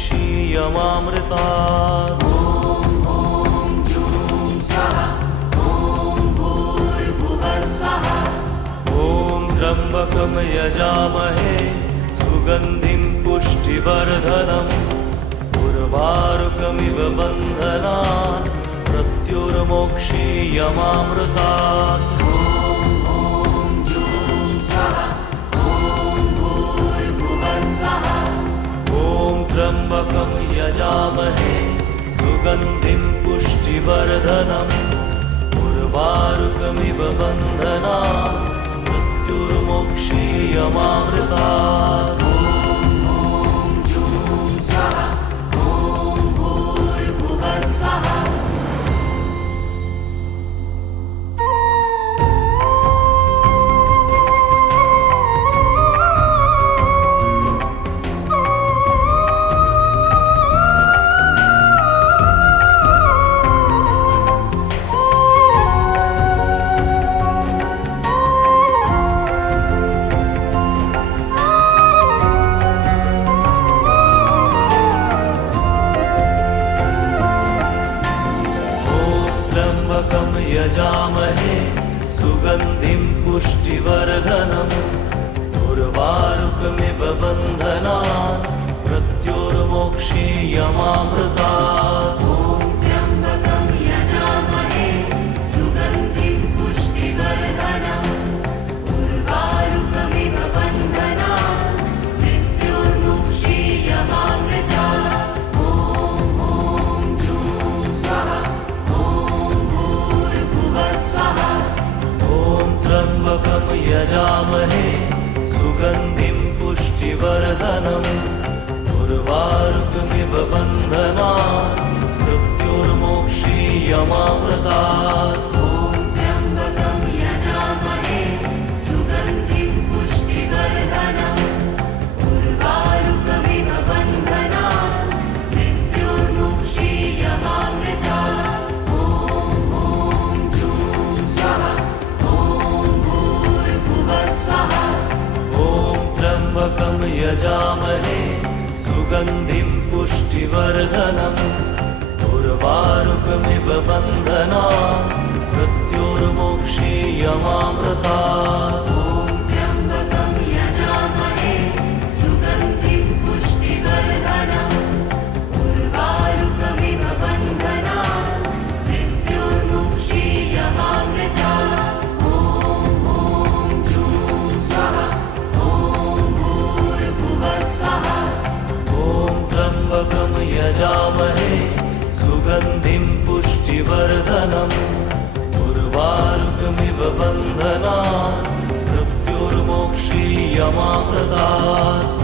मृत्युर्मोक्षीयमामृतात्। ॐ त्र्यम्बकं यजामहे सुगन्धिं पुष्टिवर्धनम् उर्वारुकमिव बन्धनान् मृत्युर्मोक्षीयमामृतात्। ॐ त्र्यम्बकं यजामहे सुगन्धिं पुष्टिवर्धनम् उर्वारुकमिव बन्धनान् मृत्युर्मोक्षीयमामृतात्। यजामहे सुगन्धिं पुष्टिवर्धनम् उर्वारुकमिव बन्धनान् मृत्युर्मोक्षीयमामृतात्। त्र्यम्बकं यजामहे सुगन्धिं पुष्टिवर्धनम् उर्वारुकमिव बन्धनान् मृत्युर्मोक्षीयमामृतात्। त्र्यम्बकं यजामहे सुगन्धिं पुष्टिवर्धनम् उर्वारुकमिव बन्धनान् मृत्युर्मोक्षीयमामृतात्। त्र्यम्बकं यजामहे सुगन्धिं पुष्टिवर्धनम् उर्वारुकमिव बन्धनान् मृत्युर्मोक्षीयमामृतात्।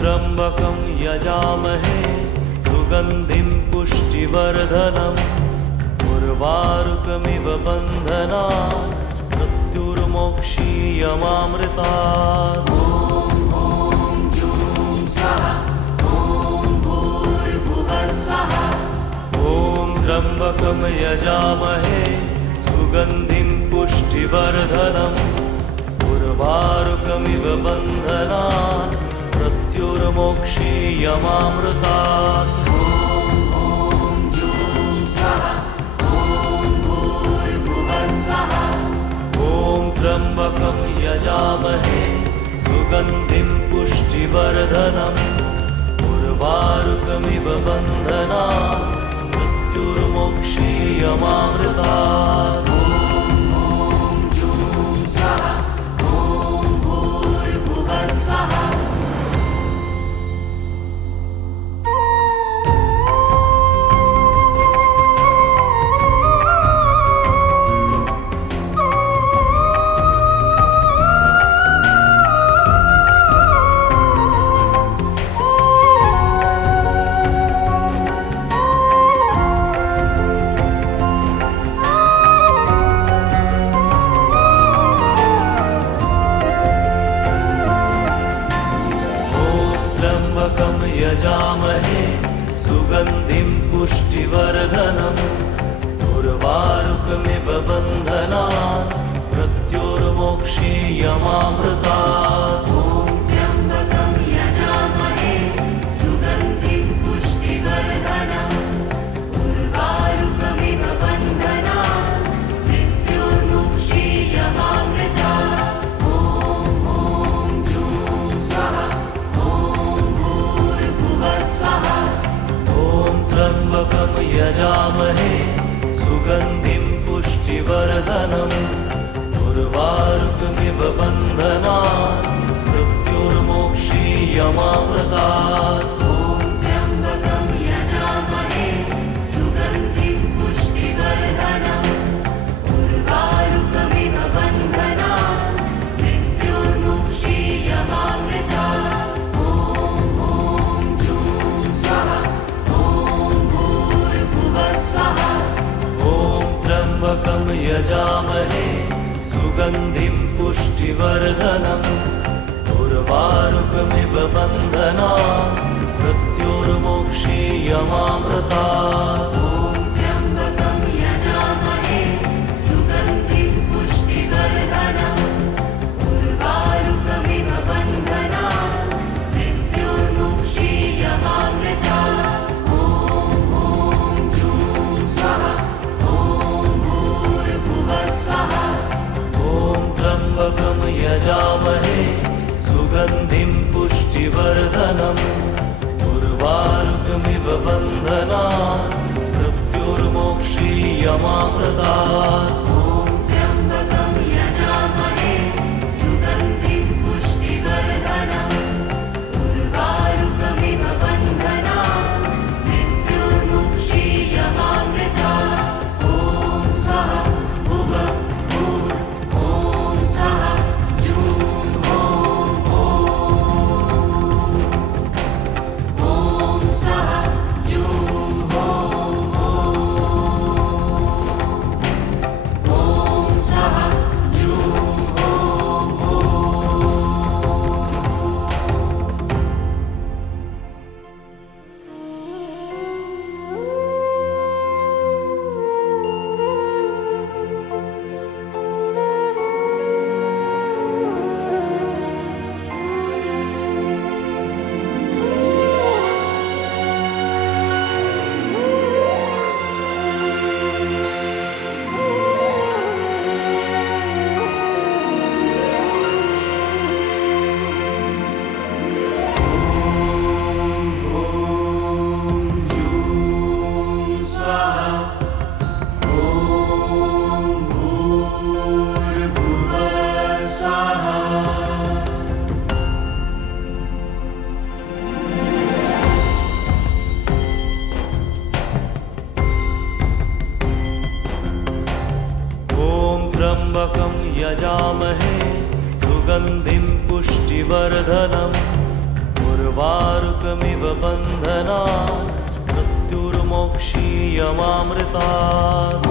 त्र्यम्बकं यजामहे सुगन्धिं पुष्टिवर्धनम् उर्वारुकमिव बन्धनान् मृत्युर्मोक्षीयमामृतात्। त्र्यम्बकं यजामहे सुगन्धिं पुष्टिवर्धनम् उर्वारुकमिव बन्धनान् मृत्युर्मोक्षीयमामृतात् ॐ त्र्यम्बकं यजामहे सुगन्धिं पुष्टिवर्धनम् उर्वारुकमिव बन्धनान् मृत्युर्मोक्षीयमामृतात् यजामहे सुगन्धिं पुष्टिवर्धनम् उर्वारुकमिव बन्धनान् मृत्युर्मोक्षीयमामृतात् त्र्यम्बकं यजामहे सुगन्धिं पुष्टिवर्धनम् उर्वारुकमिव बन्धनान् मृत्युर्मोक्षीयमामृतात् त्र्यम्बकं यजामहे सुगन्धिं पुष्टिवर्धनम् उर्वारुकमिव बन्धनान् मृत्युर्मोक्षीयमामृतात् त्र्यम्बकं यजामहे सुगन्धिं पुष्टिवर्धनम् उर्वारुकमिव बन्धनान् मृत्युर्मोक्षीयमामृतात् त्र्यम्बकं यजामहे सुगन्धिं पुष्टिवर्धनम् उर्वारुकमिव बन्धनान् मृत्युर्मोक्षीयमामृतात्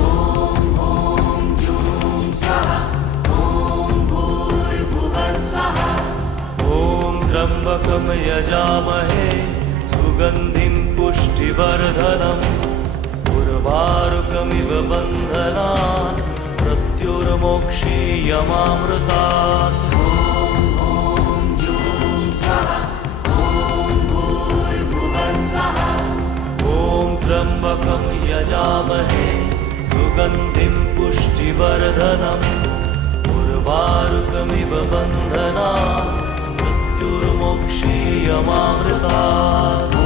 ॐ त्र्यम्बकं यजामहे सुगन्धिं पुष्टिवर्धनम् उर्वारुकमिव बन्धनान् मृत्युर्मोक्षीयमामृतात्। ॐ त्र्यम्बकं यजामहे सुगन्धिं पुष्टिवर्धनम् उर्वारुकमिव बन्धनान् मृत्युर्मोक्षीयमामृतात्।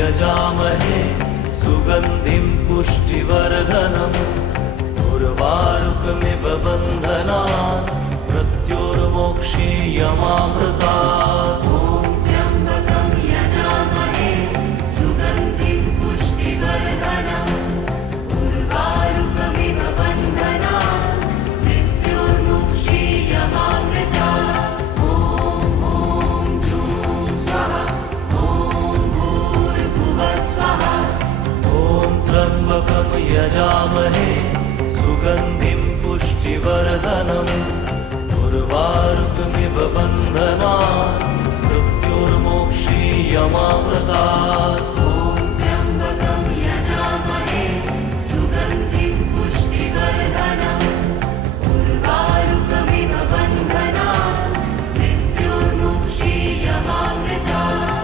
यजामहे सुगन्धिं पुष्टिवर्धनम् उर्वारुकमिव बन्धनान् मृत्युर्मोक्षीयमामृतात्। त्र्यम्बकं यजामहे सुगन्धिं पुष्टिवर्धनम् उर्वारुकमिव बन्धनान् मृत्युर्मोक्षीयमामृतात्।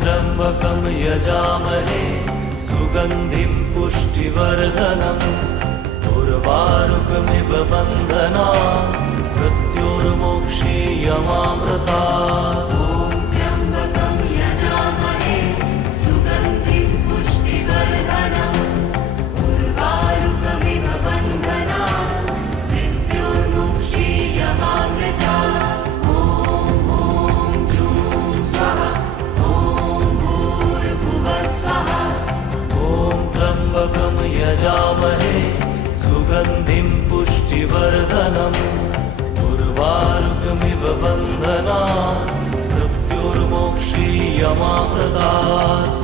त्र्यम्बकं यजामहे सुगन्धिं पुष्टिवर्धनम् उर्वारुकमिव बन्धनान् मृत्युर्मोक्षीयमामृतात्। त्र्यम्बकं यजामहे सुगन्धिं पुष्टिवर्धनम् उर्वारुकमिव बन्धनान् मृत्युर्मोक्षीयमामृतात्।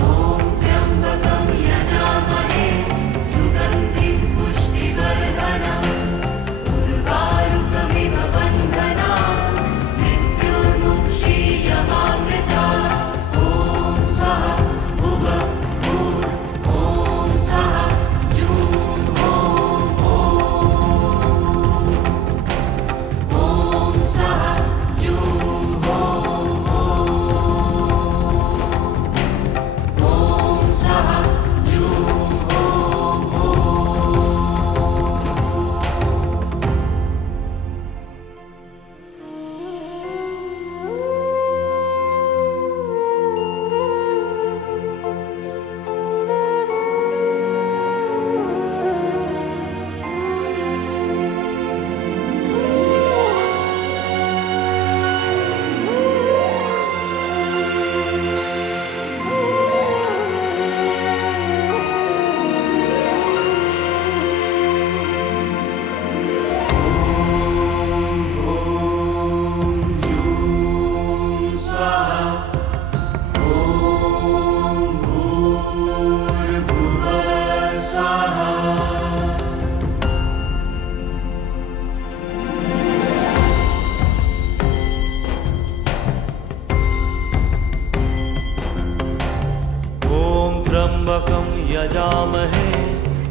त्र्यम्बकं यजामहे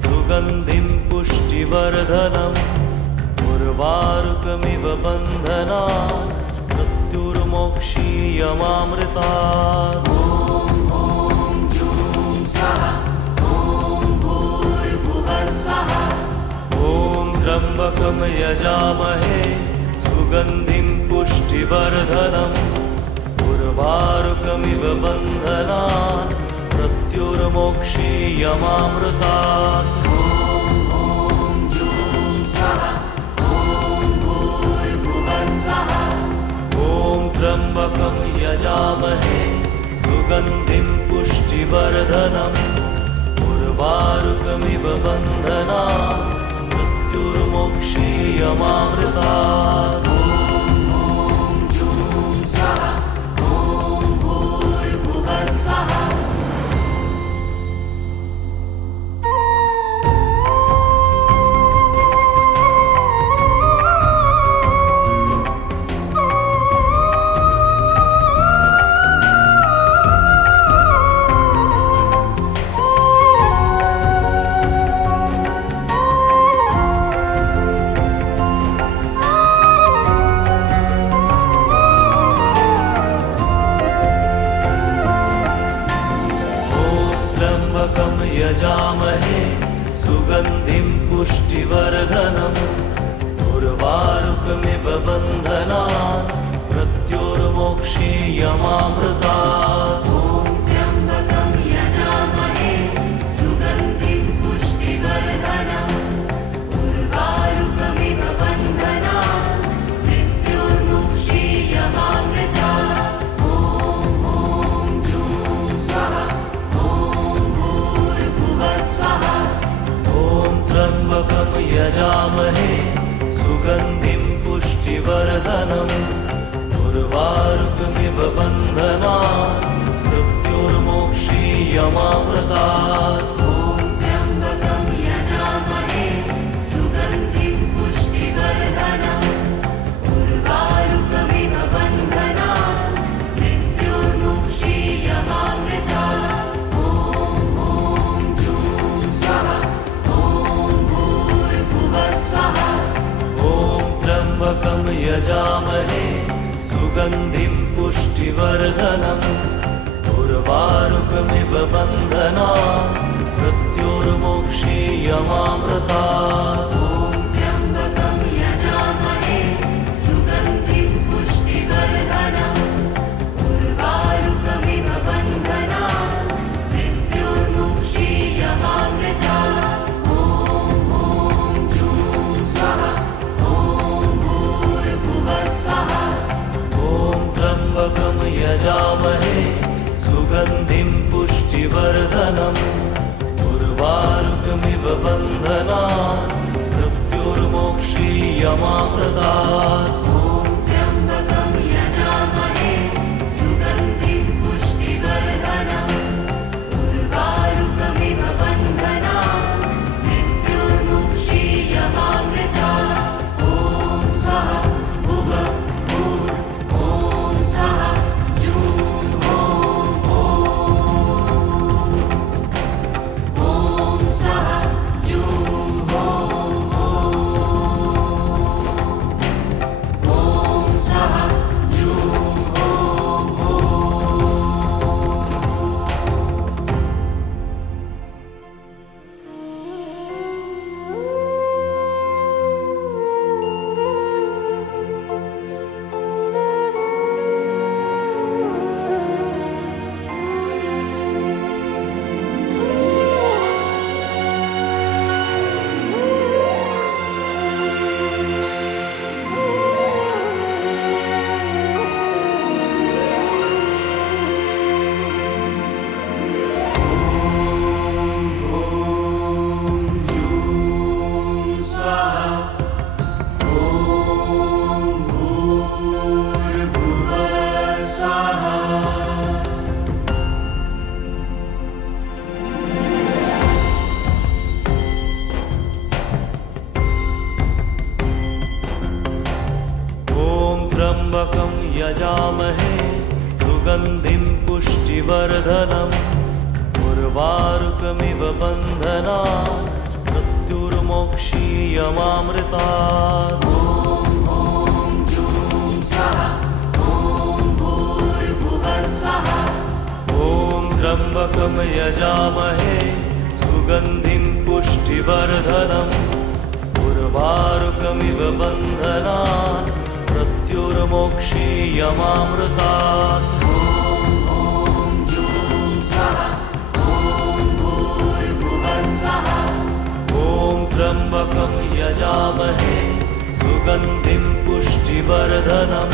सुगन्धिं पुष्टिवर्धनम् उर्वारुकमिव बन्धनान् मृत्युर्मोक्षीयमामृतात्। ॐ त्र्यम्बकं यजामहे सुगन्धिं पुष्टिवर्धनम् उर्वारुकमिव बन्धनान् मृत्युर्मोक्षीयमामृतात्। यजामहे सुगन्धिं पुष्टिवर्धनम् उर्वारुकमिव बन्धनात् मृत्युर्मोक्षीयमामृतात्। यजामहे सुगन्धिं पुष्टिवर्धनम् उर्वारुकमिव बन्धनात् मृत्युर्मोक्षीयमामृतात्। त्र्यम्बकं यजामहे सुगन्धिं पुष्टिवर्धनम् उर्वारुकमिव बन्धनात् मृत्युर्मोक्षीयमामृतात्। त्र्यम्बकं यजामहे सुगन्धिं पुष्टिवर्धनम् उर्वारुकमिव बन्धनात् मृत्युर्मोक्षीयमामृतात्। त्र्यम्बकं यजामहे सुगन्धिं पुष्टिवर्धनम् उर्वारुकमिव बन्धनात् मृत्युर्मोक्षीयमामृतात्। त्र्यम्बकं यजामहे सुगन्धिं पुष्टिवर्धनम् उर्वारुकमिव बन्धनात् मृत्युर्मोक्षीयमामृतात्। त्र्यम्बकं यजामहे सुगन्धिं पुष्टिवर्धनम् उर्वारुकमिव बन्धनात् मृत्युर्मोक्षीयमामृतात्। त्र्यम्बकं यजामहे सुगन्धिं पुष्टिवर्धनम् उर्वारुकमिव बन्धनात् मृत्युर्मोक्षीयमामृतात्। त्र्यम्बकं यजामहे सुगन्धिं पुष्टिवर्धनम् उर्वारुकमिव बन्धनात् मृत्युर्मोक्षीयमामृतात्। ॐ स्वाहा भुव त्र्यम्बकं यजामहे सुगन्धिं पुष्टिवर्धनम् उर्वारुकमिव बन्धनात् मृत्युर्मोक्षीयमामृतात्। त्र्यम्बकं यजामहे सुगन्धिं पुष्टिवर्धनम् उर्वारुकमिव बन्धनात् मृत्युर्मोक्षीयमामृतात्। त्र्यम्बकं यजामहे सुगन्धिं पुष्टिवर्धनम्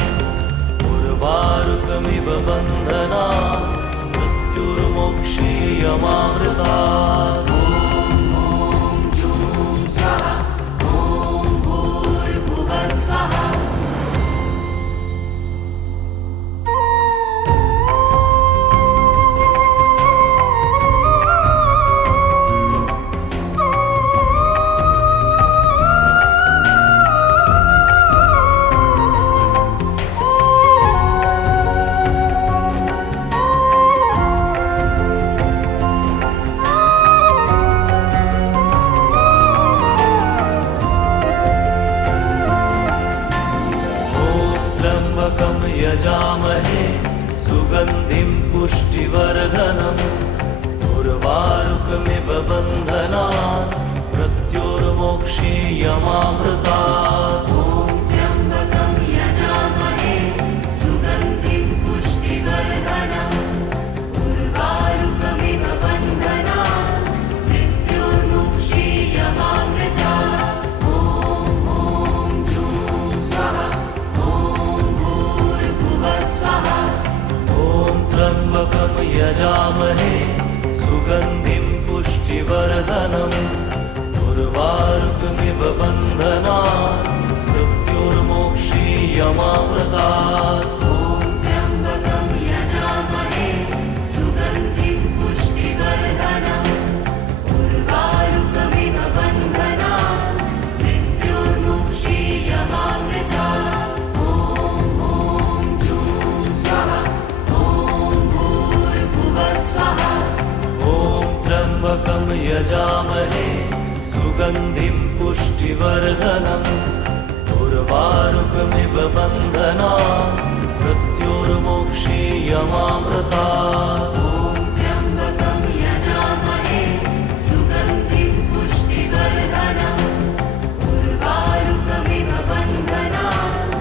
उर्वारुकमिव बन्धनात् मृत्युर्मोक्षीयमामृतात् जूं स्वाहा ॐ भूर्भुवः स्वाहा त्र्यम्बकं यजामहे सुगन्धिं पुष्टिवर्धनम् उर्वारुकमिव बन्धनात् मृत्युर्मोक्षीयमामृतात् त्र्यम्बकं यजामहे सुगन्धिं पुष्टिवर्धनम् उर्वारुकमिव बन्धनात् मृत्युर्मोक्षीयमामृतात् ॐ जूं स्वाहा स्वाहा ॐ त्र्यम्बकं यजामहे सुगन्धिं पुष्टिवर्धनम् उर्वारुकमिव बन्धनात् मृत्युर्मोक्षीयमामृतात् त्र्यम्बकं यजामहे सुगन्धिं पुष्टिवर्धनम् उर्वारुकमिव बन्धनात् मृत्युर्मोक्षीयमामृतात् त्र्यम्बकं यजामहे सुगन्धिं पुष्टिवर्धनम् उर्वारुकमिव बन्धनात् मृत्युर्मोक्षीयमामृतात् त्र्यम्बकं यजामहे सुगन्धिं पुष्टिवर्धनम् उर्वारुकमिव बन्धनात्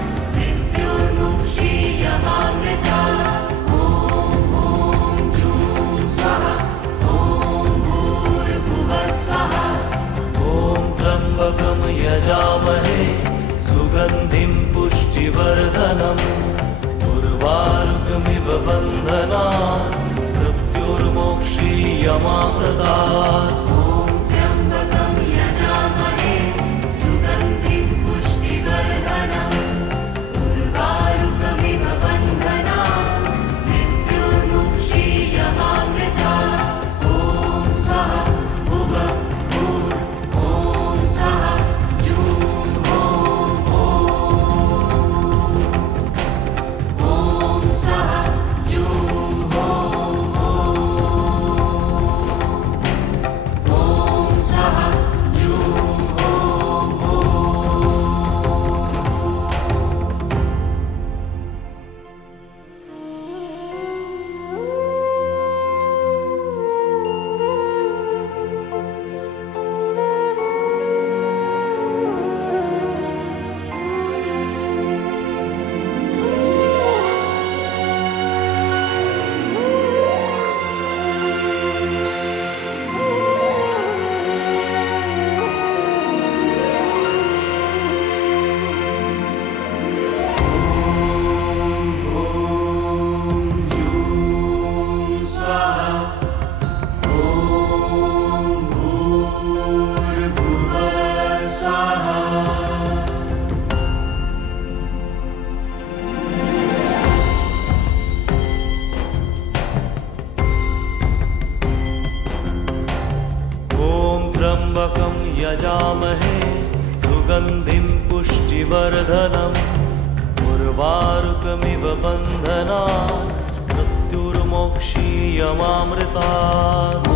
मृत्युर्मोक्षीयमामृतात् त्र्यम्बकं यजामहे सुगन्धिं पुष्टिवर्धनम् उर्वारुकमिव बन्धनात् मृत्युर्मोक्षीयमामृतात् त्र्यम्बकं यजामहे सुगन्धिं पुष्टिवर्धनम् उर्वारुकमिव बन्धनात् मृत्युर्मोक्षीयमामृतात् ॐ स्वाहा भुवः त्र्यम्बकं यजामहे सुगन्धिं पुष्टिवर्धनम् उर्वारुकमिव बन्धनात् मृत्युर्मोक्षीयमामृतात्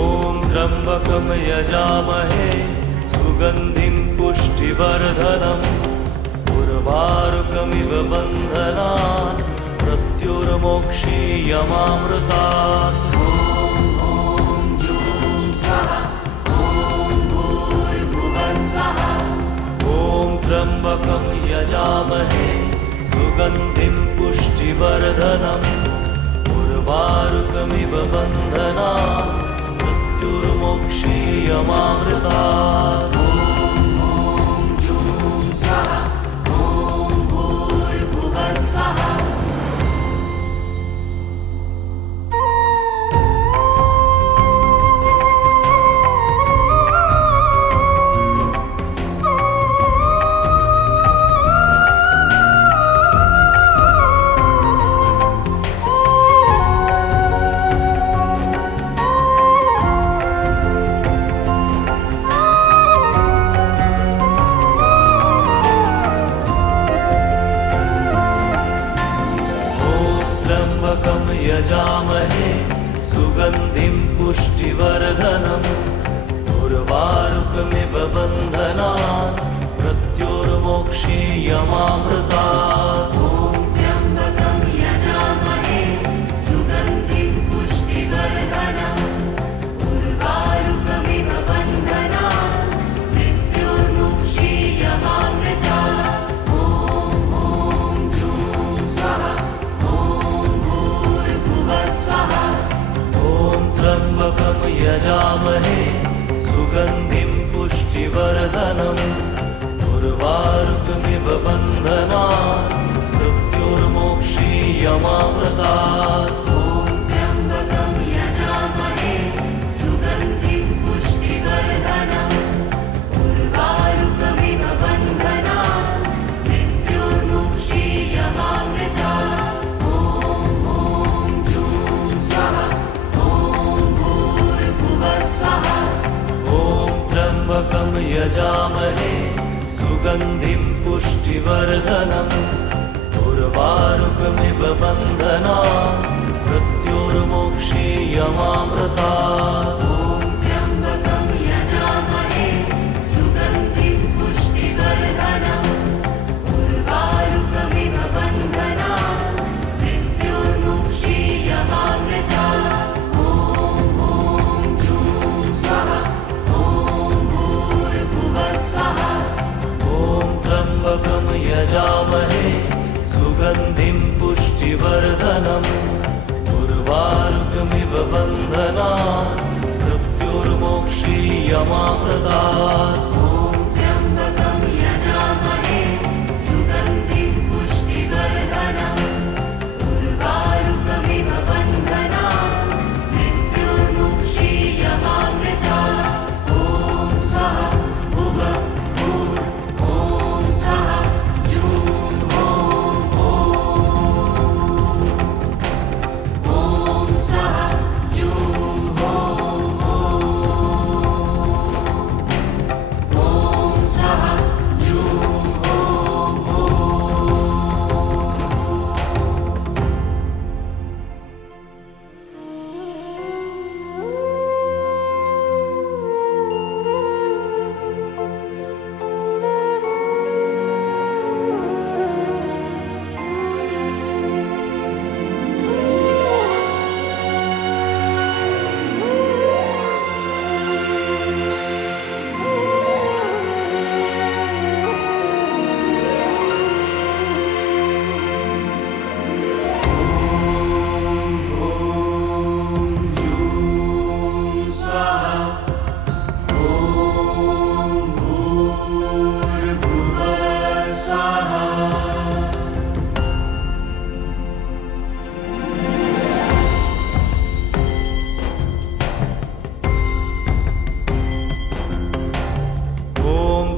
ॐ त्र्यम्बकं यजामहे सुगन्धिं पुष्टिवर्धनम् उर्वारुकमिव बन्धनात् मृत्युर्मोक्षीयमामृतात् ॐ त्र्यम्बकं यजामहे सुगन्धिं पुष्टिवर्धनम् उर्वारुकमिव बन्धनात् मृत्युर्मोक्षीयमामृतात् यजामहे सुगन्धिं पुष्टिवर्धनम् उर्वारुकमिव बन्धनान् मृत्योर्मोक्षीयमामृतात् ॐ त्र्यम्बकं यजामहे सुगन्धिं पुष्टिवर्धनम् उर्वारुकमिव बन्धनान् मृत्योर्मुक्षीयमामृतात् ॐ जूं स्वाहा ॐ भूर्भुवः स्वाहा ॐ त्र्यम्बकं यजामहे सुगन्धिं पुष्टिवर्धनम् उर्वारुकमिव बन्धनान् मृत्योर्मोक्षीयमामृतात् ॐ त्र्यम्बकं यजामहे सुगन्धिं पुष्टिवर्धनम् उर्वारुकमिव बन्धनान् मृत्योर्मुक्षीयमामृतात् ॐ जूं स्वाहा ॐ भूर्भुवः स्वाहा ॐ त्र्यम्बकं यजामहे सुगन्धिं पुष्टिवर्धनम् उर्वारुकमिव बन्धनान् मृत्योर्मोक्षीयमामृतात् ॐ त्र्यम्बकं यजामहे सुगन्धिं पुष्टिवर्धनम् उर्वारुकमिव बन्धनान् मृत्योर्मुक्षीयमामृतात् ॐ जूं स्वाहा ॐ भूर्भुवः स्वाहा ॐ त्र्यम्बकं यजामहे सुगन्धिं पुष्टिवर्धनम् उर्वारुकमिव बन्धनान् मृत्योर्मोक्षीयमामृतात् ॐ त्र्यम्बकं यजामहे सुगन्धिं पुष्टिवर्धनम् उर्वारुकमिव बन्धनान् मृत्योर्मुक्षीयमामृतात् ॐ स्वाहा भुवः भूर् ॐ स्वाहा जूं ॐ स्वाहा जूं ॐ स्वाहा जूं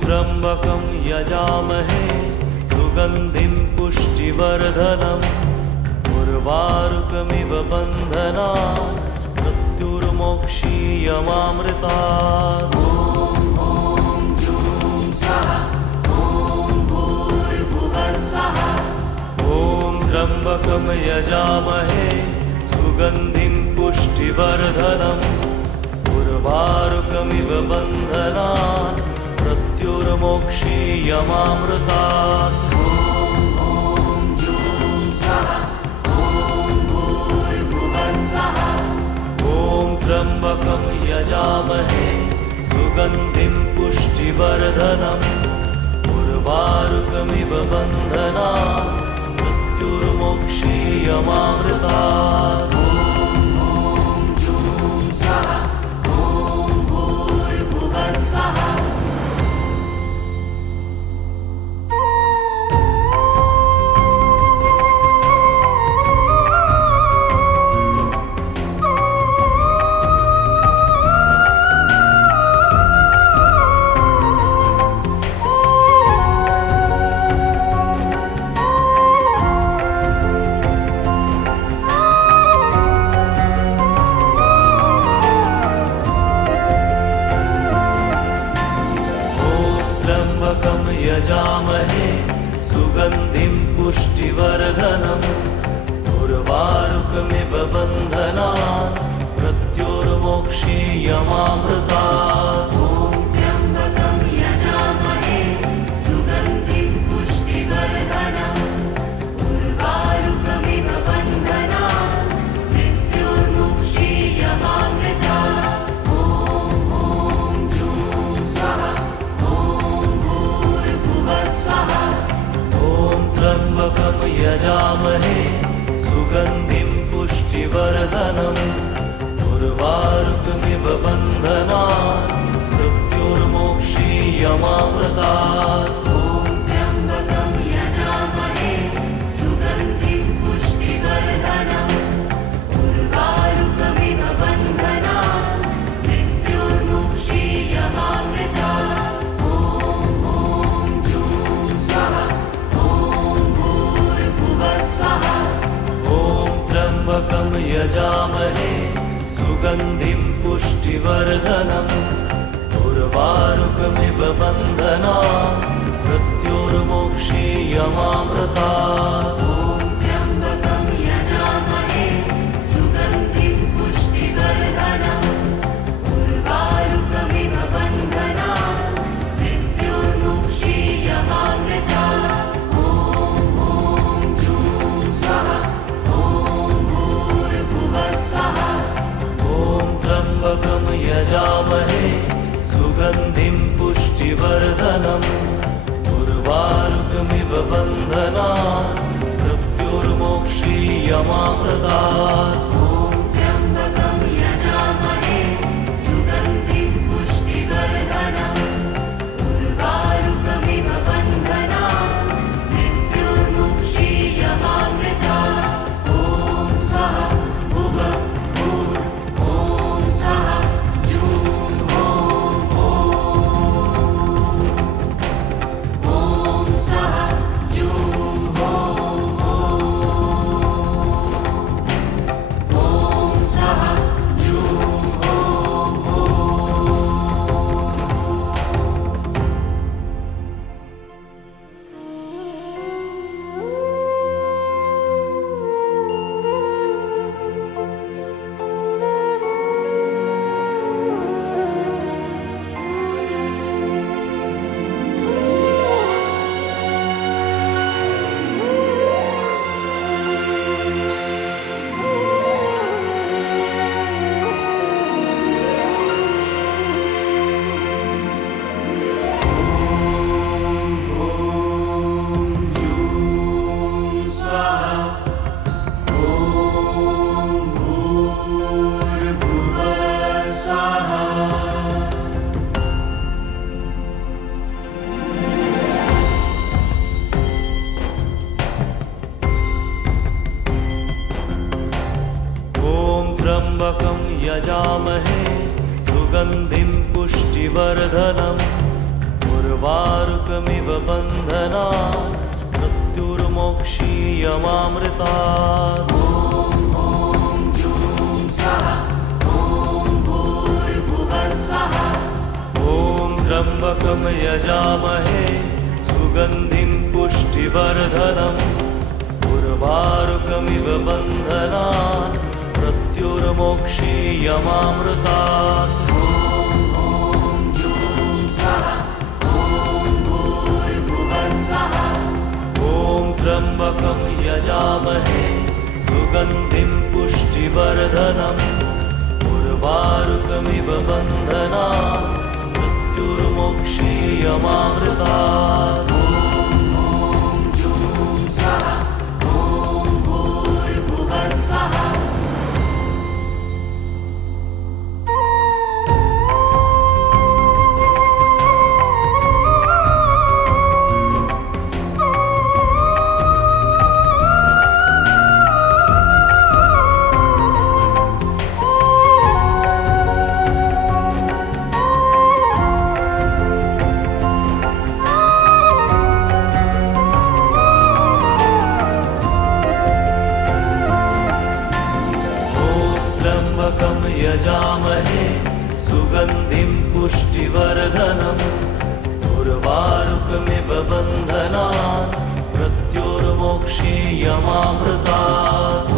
त्र्यम्बकं यजामहे सुगन्धिं पुष्टिवर्धनम् उर्वारुकमिव बन्धनान् मृत्योर्मोक्षीयमामृतात् ॐ जूं स्वाहा ॐ भूर्भुवः स्वाहा ॐ त्र्यम्बकं यजामहे सुगन्धिं पुष्टिवर्धनम् उर्वारुकमिव बन्धनान् मृत्योर्मोक्षीयमामृतात् ॐ जूं स्वाहा ॐ भूर्भुवः स्वाहा ॐ त्र्यम्बकं यजामहे सुगन्धिं पुष्टिवर्धनम् उर्वारुकमिव बन्धनान् मृत्योर्मोक्षीयमामृतात् ॐ जूं स्वाहा ॐ भूर्भुवः स्वाहा यजामहे सुगन्धिं पुष्टिवर्धनम् उर्वारुकमिव बन्धनान् मृत्योर्मोक्षीयमामृतात्। ॐ त्र्यम्बकं यजामहे सुगन्धिं पुष्टिवर्धनम् उर्वारुकमिव बन्धनान् मृत्योर्मुक्षीयमामृतात्। ॐ जूं स्वः ॐ भूर्भुवः स्वः। ॐ त्र्यम्बकं यजामहे सुगन्धिं पुष्टिवर्धनम् उर्वारुकमिव बन्धनान् मृत्योर्मोक्षीयमामृतात्। ॐ त्र्यम्बकं यजामहे सुगन्धिं पुष्टिवर्धनम् उर्वारुकमिव बन्धनान् मृत्योर्मुक्षीयमामृतात्। ॐ जूं स्वः ॐ भूर्भुवः स्वः। ॐ त्र्यम्बकं यजामहे सुगन्धिं पुष्टिवर्धनम् उर्वारुकमिव बन्धनान् मृत्योर्मोक्षीयमामृतात्। ॐ त्र्यम्बकं यजामहे सुगन्धिं पुष्टिवर्धनम् उर्वारुकमिव बन्धनान् मृत्योर्मुक्षीयमामृतात्। ॐ जूं स्वः ॐ भूर्भुवः स्वः। ॐ त्र्यम्बकं यजामहे सुगन्धिं पुष्टिवर्धनम् उर्वारुकमिव बन्धनान् मृत्योर्मोक्षीयमामृतात्। ॐ त्र्यम्बकं यजामहे सुगन्धिं पुष्टिवर्धनम् उर्वारुकमिव बन्धनान् मृत्योर्मुक्षीयमामृतात्। ॐ स्वः भुव भूर् ॐ स्वः जूं ॐ स्वः जूं ॐ स्वः जूं त्र्यम्बकं यजामहे सुगन्धिं पुष्टिवर्धनम् उर्वारुकमिव बन्धनान् मृत्योर्मोक्षीयमामृतात्। ॐ जूं स्वः ॐ भूर्भुवः स्वः। ॐ त्र्यम्बकं यजामहे सुगन्धिं पुष्टिवर्धनम् उर्वारुकमिव बन्धनान् मृत्योर्मोक्षीयमामृतात्। ॐ जूं स्वः ॐ भूर्भुवः स्वः। ॐ त्र्यम्बकं यजामहे सुगन्धिं पुष्टिवर्धनम् उर्वारुकमिव बन्धनान् मृत्योर्मोक्षीयमामृतात्। ॐ जूं स्वः ॐ भूर्भुवः स्वः। यजामहे सुगन्धिं पुष्टिवर्धनम् उर्वारुकमिव बन्धनान् मृत्योर्मोक्षीयमामृतात्।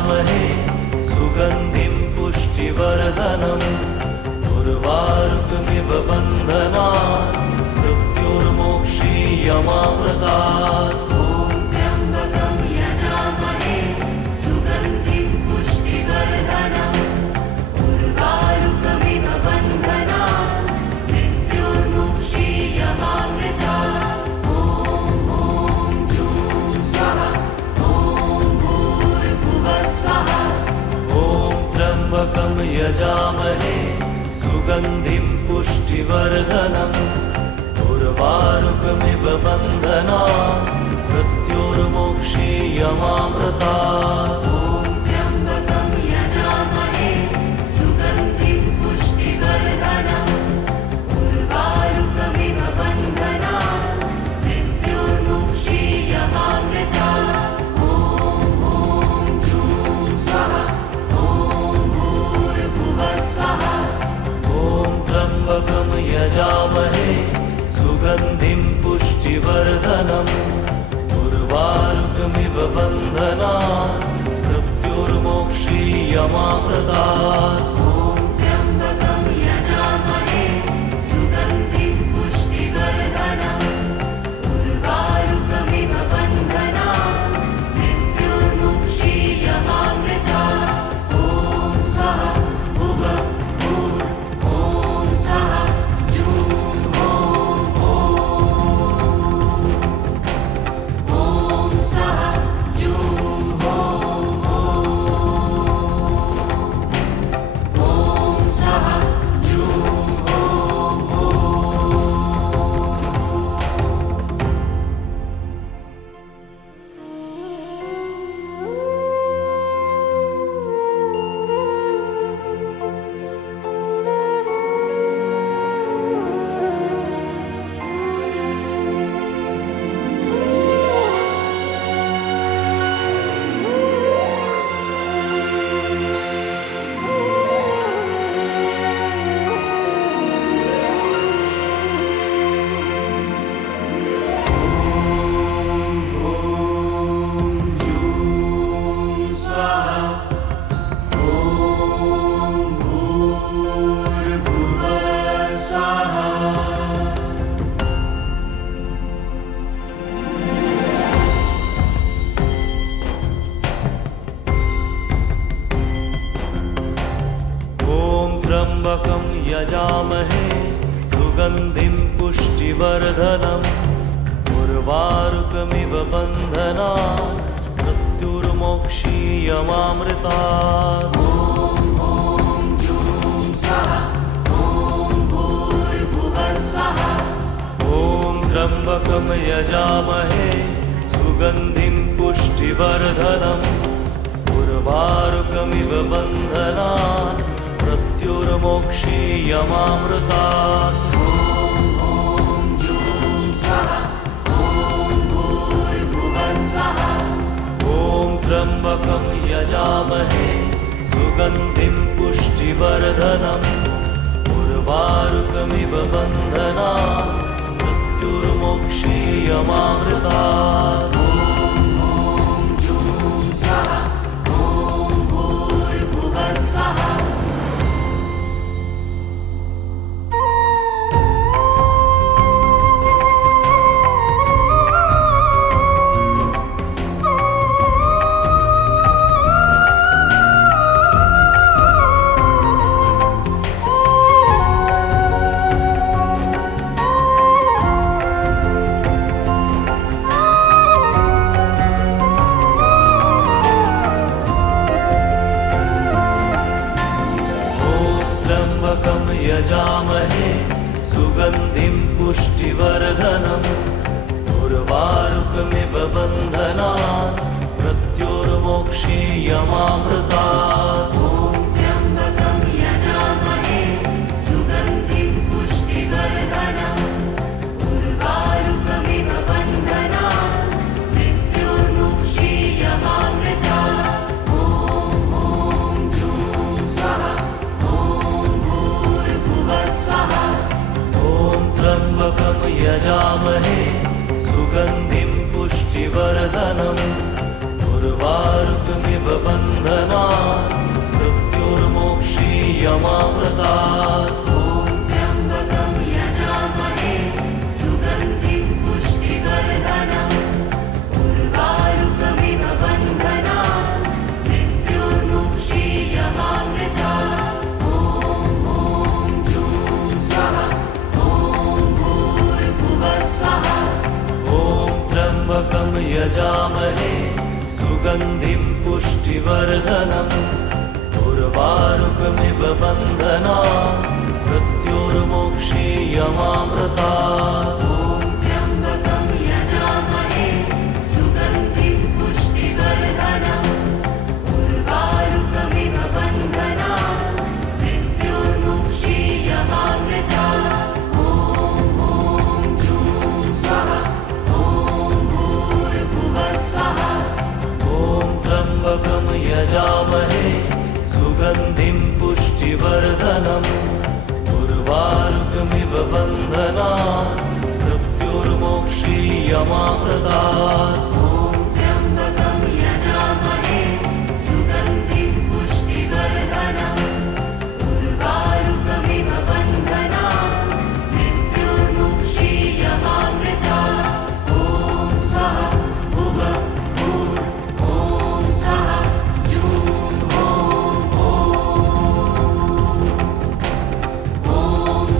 यजामहे सुगन्धिं पुष्टिवर्धनम् उर्वारुकमिव बन्धनान् मृत्युर्मोक्षीयमामृतात् ॐ त्र्यम्बकं यजामहे सुगन्धिं पुष्टिवर्धनम् उर्वारुकमिव बन्धनान् मृत्युर्मुक्षीयमामृतात् ॐ जूं स्वाहा ॐ भूर्भुवः स्वाहा ॐ त्र्यम्बकं यजामहे सुगन्धिं पुष्टिवर्धनम् उर्वारुकमिव बन्धनान् मृत्युर्मोक्षीयमामृतात् ॐ त्र्यम्बकं यजामहे सुगन्धिं पुष्टिवर्धनम् उर्वारुकमिव बन्धनान् मृत्युर्मुक्षीयमामृतात् ॐ जूं स्वाहा ॐ भूर्भुवः स्वाहा ॐ त्र्यम्बकं यजामहे सुगन्धिं पुष्टिवर्धनम् उर्वारुकमिव बन्धनान् मृत्युर्मोक्षीयमामृतात् ॐ त्र्यम्बकं यजामहे सुगन्धिं पुष्टिवर्धनम् उर्वारुकमिव बन्धनान् मृत्युर्मुक्षीयमामृतात् ॐ स्वाहा भुवः भूर् ॐ स्वाहा जूं ॐ स्वाहा जूं ॐ स्वाहा जूं त्र्यम्बकं यजामहे सुगन्धिं पुष्टिवर्धनम् उर्वारुकमिव बन्धनान् मृत्युर्मोक्षीयमामृतात् ॐ जूं स्वाहा ॐ भूर्भुवः स्वाहा ॐ त्र्यम्बकं यजामहे सुगन्धिं पुष्टिवर्धनम् उर्वारुकमिव बन्धनान् मृत्युर्मोक्षीयमामृतात् ॐ जूं स्वाहा ॐ भूर्भुवः स्वाहा ॐ त्र्यम्बकं यजामहे सुगन्धिं पुष्टिवर्धनम् उर्वारुकमिव बन्धनान् मृत्युर्मोक्षीयमामृतात् ॐ जूं स्वाहा ॐ भूर्भुवः स्वाहा यजामहे सुगन्धिं पुष्टिवर्धनम् उर्वारुकमिव बन्धनान् मृत्युर्मोक्षीयमामृतात् ॐ त्र्यम्बकं यजामहे सुगन्धिं पुष्टिवर्धनम् उर्वारुकमिव बन्धनान् मृत्युर्मुक्षीयमामृतात् ॐ जूं स्वाहा ॐ भूर्भुवः स्वाहा ॐ त्र्यम्बकं यजामहे सुगन्धिं पुष्टिवर्धनम् उर्वारुकमिव बन्धनान् यजामहे सुगन्धिं पुष्टिवर्धनम् उर्वारुकमिव बन्धनान् मृत्योर्मोक्षीयमामृतात् ॐ त्र्यम्बकं यजामहे सुगन्धिं पुष्टिवर्धनम् उर्वारुकमिव बन्धनान् मृत्योर्मुक्षीयमामृतात् ॐ जूं स्वः ॐ भूर्भुवः स्वः ॐ त्र्यम्बकं यजामहे सुगन्धिं पुष्टिवर्धनम् उर्वारुकमिव बन्धनान् मृत्योर्मोक्षीयमामृतात् ॐ त्र्यम्बकं यजामहे सुगन्धिं पुष्टिवर्धनम् उर्वारुकमिव बन्धनान् मृत्योर्मुक्षीयमामृतात् ॐ स्वः भुवः भूर् ॐ स्वः जूं ॐ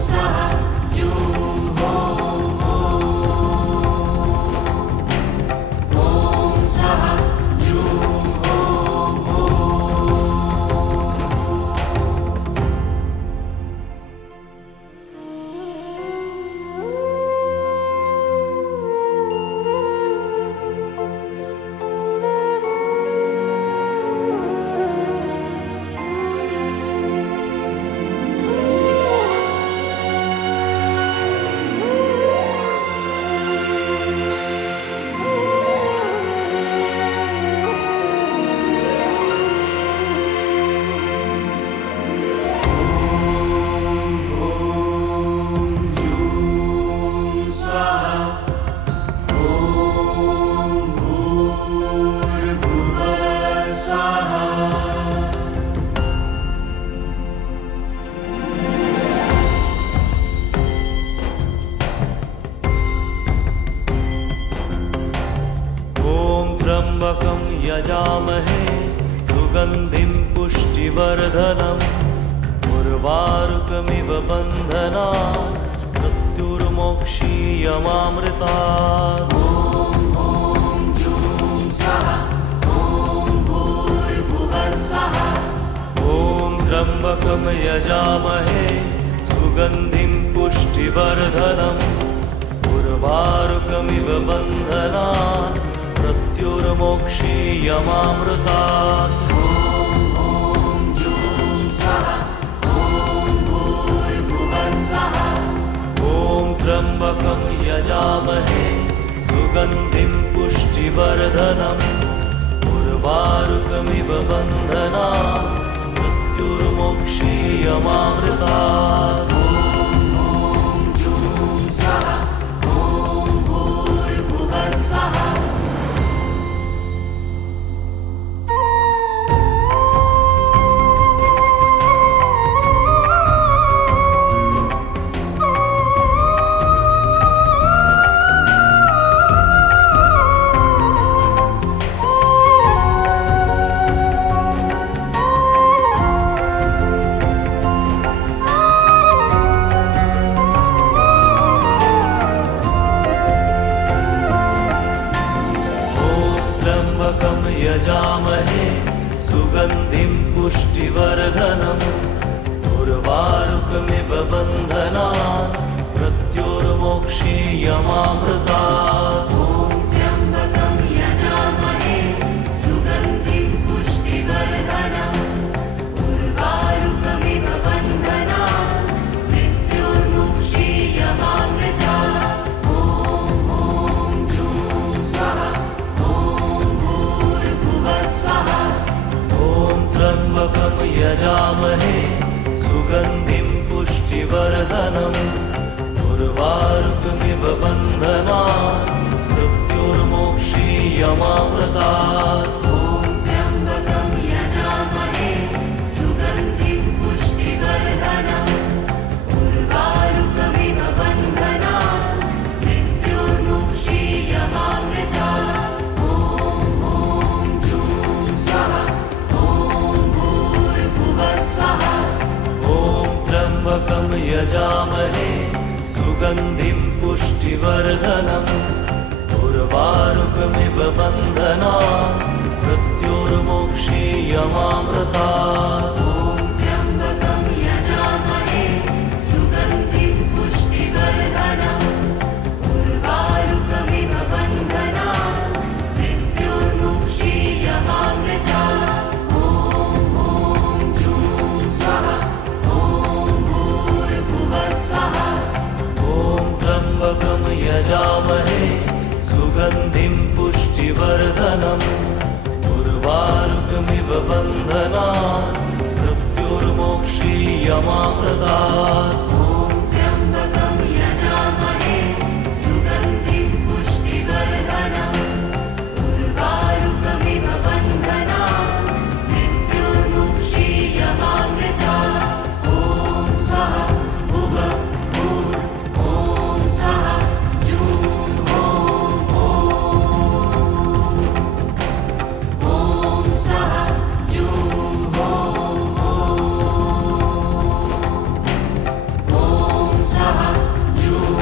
स्वः जूं ॐ स्वः जूं त्र्यम्बकं यजामहे सुगन्धिं पुष्टिवर्धनम् उर्वारुकमिव बन्धनान् मृत्योर्मोक्षीयमामृतात् ॐ जूं स्वः ॐ भूर्भुवः स्वः ॐ त्र्यम्बकं यजामहे सुगन्धिं पुष्टिवर्धनम् उर्वारुकमिव बन्धनान् मृत्योर्मोक्षीयमामृतात् ॐ जूं स्वः ॐ भूर्भुवः स्वः ॐ त्र्यम्बकं यजामहे सुगन्धिं पुष्टिवर्धनम् उर्वारुकमिव बन्धनान् मृत्योर्मोक्षीयमामृतात् ॐ जूं स्वः ॐ भूर्भुवः स्वः यजामहे सुगन्धिं पुष्टिवर्धनम् उर्वारुकमिव बन्धनान् मृत्योर्मोक्षीयमामृतात् ॐ त्र्यम्बकं यजामहे सुगन्धिं पुष्टिवर्धनम् उर्वारुकमिव बन्धनान् मृत्योर्मुक्षीयमामृतात् ॐ जूं स्वः ॐ भूर्भुवः स्वः ॐ त्र्यम्बकं यजामहे सुगन्धिं पुष्टिवर्धनम् उर्वारुकमिव बन्धनान् मृत्योर्मोक्षीयमामृतात् ॐ त्र्यम्बकं यजामहे सुगन्धिं पुष्टिवर्धनम् उर्वारुकमिव बन्धनान् मृत्योर्मुक्षीयमामृतात् ॐ जूं स्वः ॐ भूर्भुवः स्वः ॐ त्र्यम्बकं यजामहे सुगन्धिं पुष्टिवर्धनम् उर्वारुकमिव बन्धनान् मृत्योर्मोक्षीयमामृतात्। ॐ त्र्यम्बकं यजामहे सुगन्धिं पुष्टिवर्धनम् उर्वारुकमिव बन्धनान् मृत्योर्मुक्षीयमामृतात्। ॐ जूं स्वाहा ॐ भूर्भुवः स्वाहा। ॐ त्र्यम्बकं यजामहे सुगन्धिं पुष्टिवर्धनम् उर्वारुकमिव बन्धनान् मृत्योर्मोक्षीयमामृतात्। ॐ त्र्यम्बकं यजामहे सुगन्धिं पुष्टिवर्धनम् उर्वारुकमिव बन्धनान् मृत्योर्मुक्षीयमामृतात्। ॐ स्वाहा भुवः भूर् ॐ स्वाहा जूं ॐ स्वाहा जूं ॐ स्वाहा जूं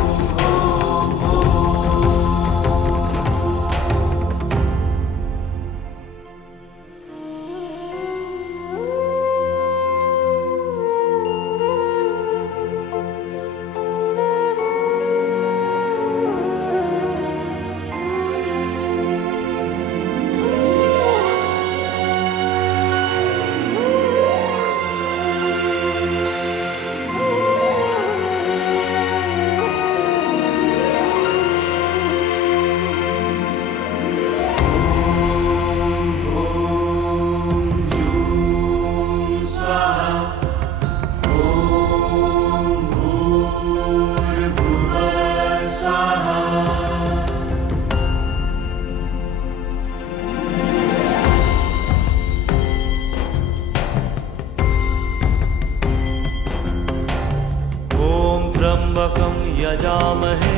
त्र्यम्बकं यजामहे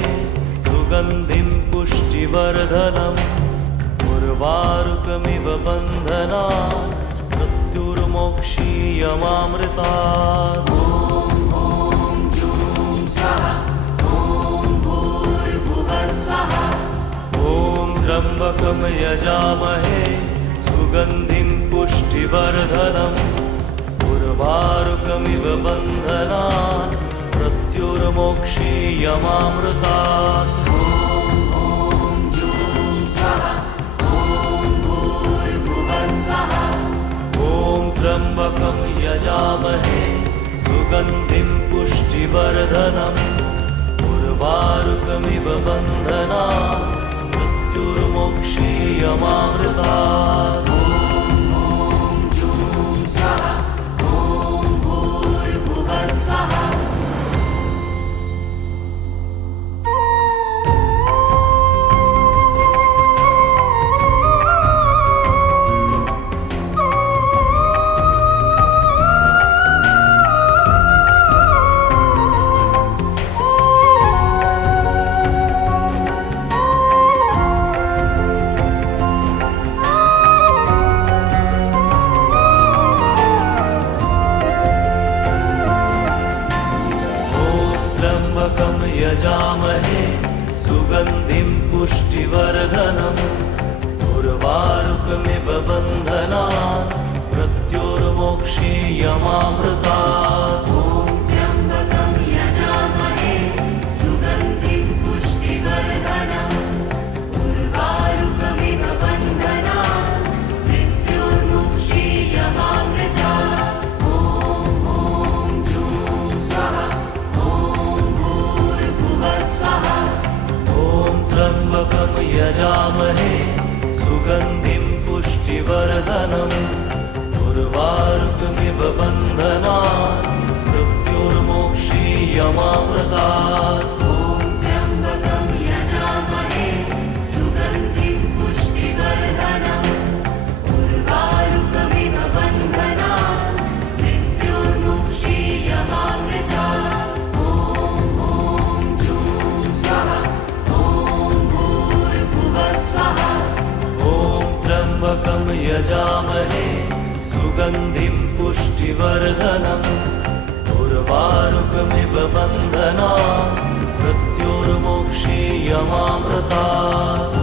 सुगन्धिं पुष्टिवर्धनम् उर्वारुकमिव बन्धनान् मृत्योर्मोक्षीयमामृतात्। ॐ जूं स्वाहा ॐ भूर्भुवः स्वाहा। ॐ त्र्यम्बकं यजामहे सुगन्धिं पुष्टिवर्धनम् उर्वारुकमिव बन्धनान् मृत्योर्मोक्षीयमामृतात्। ॐ जूं स्वाहा ॐ भूर्भुवः स्वाहा। ॐ त्र्यम्बकं यजामहे सुगन्धिं पुष्टिवर्धनम् उर्वारुकमिव बन्धनान् मृत्योर्मोक्षीयमामृतात्। ॐ जूं स्वाहा ॐ भूर्भुवः स्वाहा। त्र्यम्बकं यजामहे सुगन्धिं पुष्टिवर्धनम् उर्वारुकमिव बन्धनान् मृत्योर्मोक्षीयमामृतात्। ॐ त्र्यम्बकं यजामहे सुगन्धिं पुष्टिवर्धनम् उर्वारुकमिव बन्धनान् मृत्योर्मुक्षीयमामृतात्। ॐ जूं स्वाहा ॐ भूर्भुवः स्वाहा। ॐ त्र्यम्बकं यजामहे सुगन्धिं पुष्टिवर्धनम् उर्वारुकमिव बन्धनान् मृत्योर्मोक्षीयमामृतात्। ॐ त्र्यम्बकं यजामहे सुगन्धिं पुष्टिवर्धनम् उर्वारुकमिव बन्धनान् मृत्योर्मुक्षीयमामृतात्। ॐ जूं स्वाहा ॐ भूर्भुवः स्वाहा। ॐ त्र्यम्बकं यजामहे सुगन्धिं पुष्टिवर्धनम् उर्वारुकमिव बन्धनान् मृत्योर्मोक्षीयमामृतात्।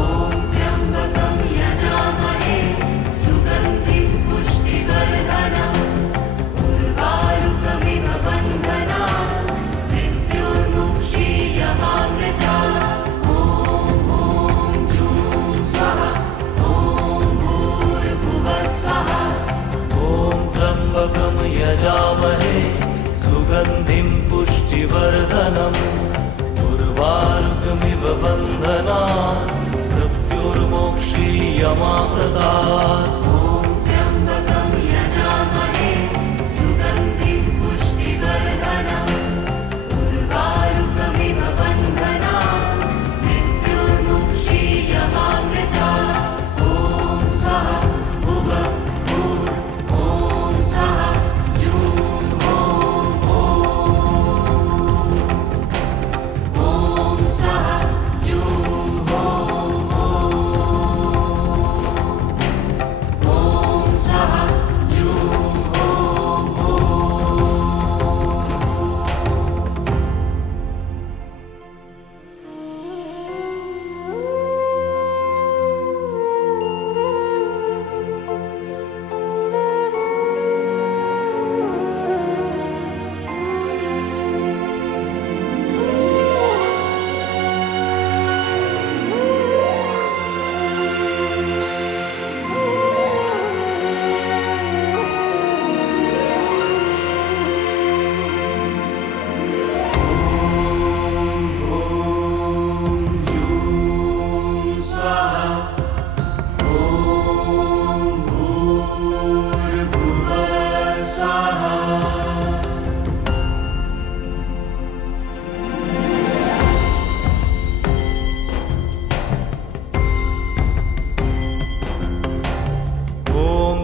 पुष्टिवर्धनम् उर्वारुकमिव बन्धनान् मृत्युर्मोक्षीयमामृतात्। ॐ त्र्यम्बकं यजामहे सुगन्धिं पुष्टिवर्धनम् उर्वारुकमिव बन्धनान् मृत्युर्मोक्षीयमामृतात्। ॐ स्वः भुव भूर् ॐ स्वः जूं ॐ स्वः जूं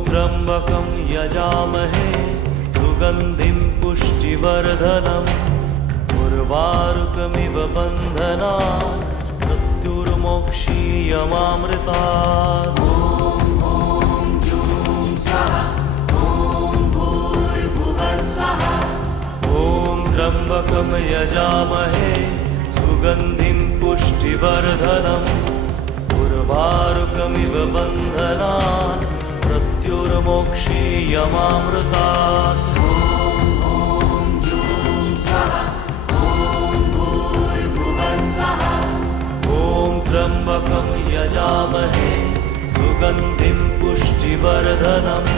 त्र्यम्बकं यजामहे सुगन्धिं पुष्टिवर्धनम् उर्वारुकमिव बन्धनान् मृत्युर्मोक्षीयमामृतात्। ॐ जूं स्वः ॐ भूर्भुवः स्वः। ॐ त्र्यम्बकं यजामहे सुगन्धिं पुष्टिवर्धनम् उर्वारुकमिव बन्धनान् मृत्युर्मोक्षीयमामृतात्। ॐ जूं स्वः ॐ भूर्भुवः स्वः। ॐ त्र्यम्बकं यजामहे सुगन्धिं पुष्टिवर्धनम्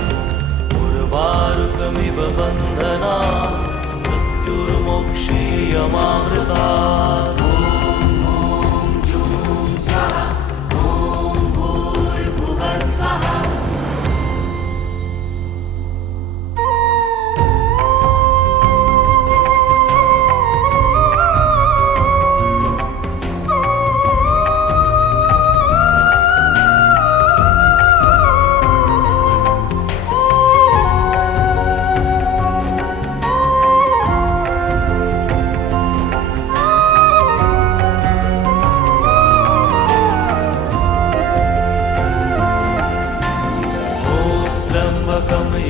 उर्वारुकमिव बन्धनान् मृत्युर्मोक्षीयमामृतात्। ॐ जूं स्वः ॐ भूर्भुवः स्वः।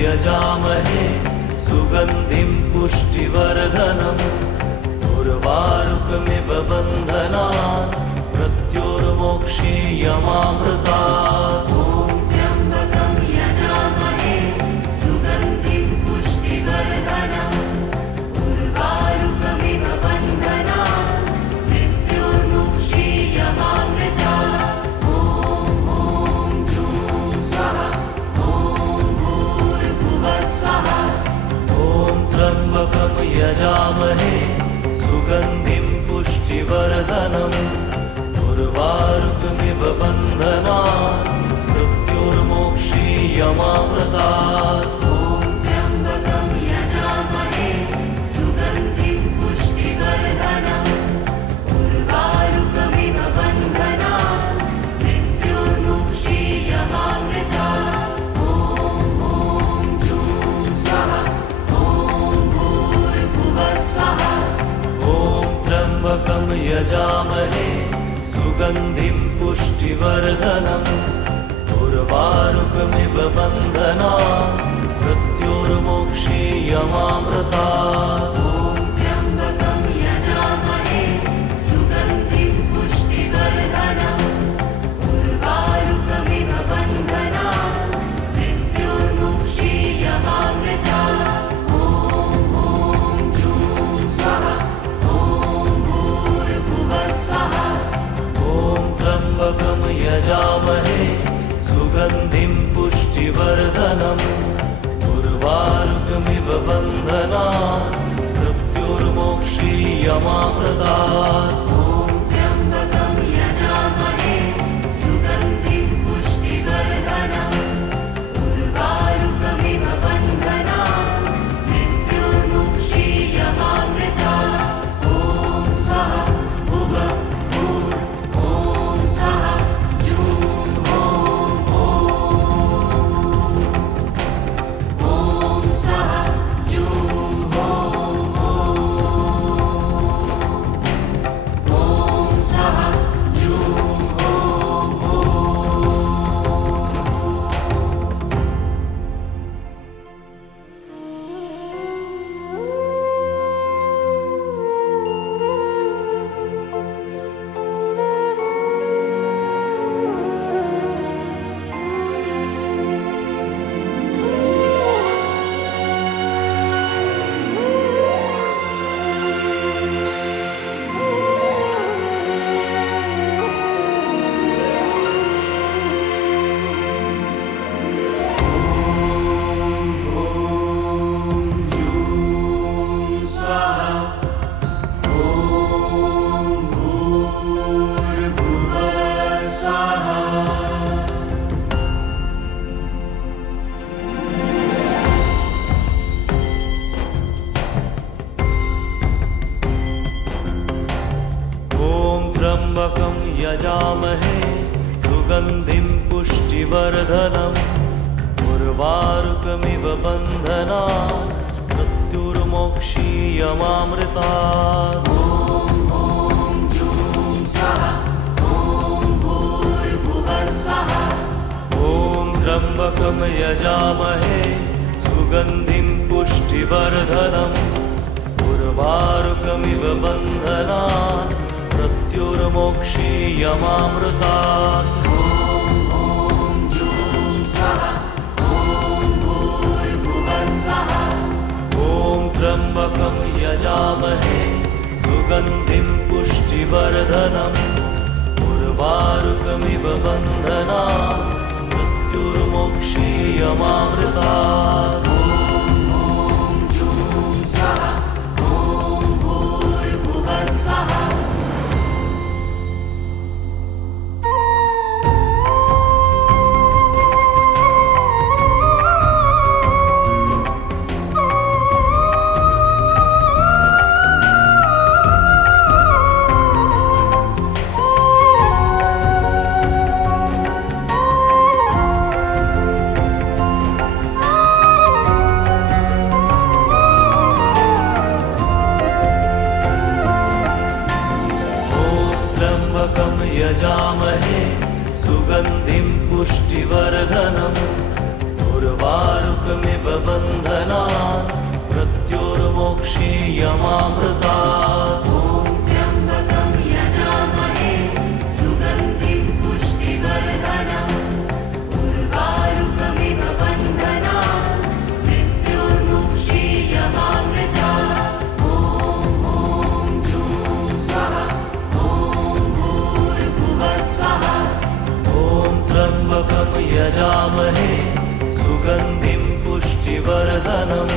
यजामहे सुगन्धिं पुष्टिवर्धनम् उर्वारुकमिव बन्धनान् मृत्युर्मोक्षीयमामृतात्। ॐ त्र्यम्बकं यजामहे सुगन्धिं पुष्टिवर्धनम् उर्वारुकमिव बन्धनान् मृत्युर्मोक्षीयमामृतात्। ॐ जूं स्वः स्वः। ॐ त्र्यम्बकं यजामहे सुगन्धिं पुष्टिवर्धनम् उर्वारुकमिव बन्धनान् मृत्युर्मोक्षीयमामृतात्। ॐ त्र्यम्बकं यजामहे सुगन्धिं पुष्टिवर्धनम् उर्वारुकमिव बन्धनान् मृत्युर्मोक्षीयमामृतात्। त्र्यम्बकं यजामहे सुगन्धिं पुष्टिवर्धनम् उर्वारुकमिव बन्धनान् मृत्युर्मोक्षीयमामृतात्। ॐ त्र्यम्बकं यजामहे सुगन्धिं पुष्टिवर्धनम् उर्वारुकमिव बन्धनान् मृत्युर्मोक्षीयमामृतात्। त्र्यम्बकं यजामहे सुगन्धिं पुष्टिवर्धनम् उर्वारुकमिव बन्धनान् क्षीयमामृतात् ॐ त्र्यम्बकं यजामहे सुगन्धिं पुष्टिवर्धनम् उर्वारुकमिव बन्धनान् मृत्युर्मुक्षीयमामृतात् ॐ स्वः भुव भूर् ॐ स्वः जूं ॐ स्वः जूं ॐ स्वः जूं त्र्यम्बकं यजामहे सुगन्धिं पुष्टिवर्धनम् उर्वारुकमिव बन्धनान् मृत्युर्मोक्षीयमामृतात् ॐ त्र्यम्बकं यजामहे सुगन्धिं पुष्टिवर्धनम् उर्वारुकमिव बन्धनान् मृत्युर्मोक्षीयमामृतात् ॐ त्र्यम्बकं यजामहे सुगन्धिं पुष्टिवर्धनम् उर्वारुकमिव बन्धनान् मृत्युर्मोक्षीयमामृतात् त्र्यम्बकं यजामहे सुगन्धिं पुष्टिवर्धनम्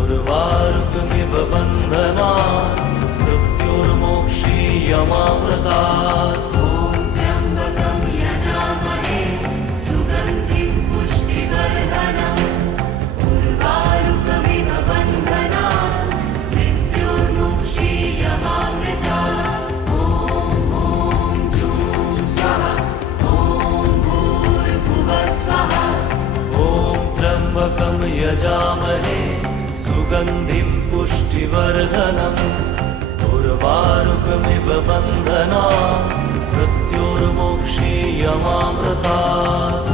उर्वारुकमिव बन्धनान् मृत्युर्मोक्षीयमामृतात् त्र्यम्बकं यजामहे सुगन्धिं पुष्टिवर्धनम् उर्वारुकमिव बन्धनान् मृत्युर्मोक्षीयमामृतात् त्र्यम्बकं यजामहे सुगन्धिं पुष्टिवर्धनम् उर्वारुकमिव बन्धनान् मृत्युर्मोक्षीयमामृतात्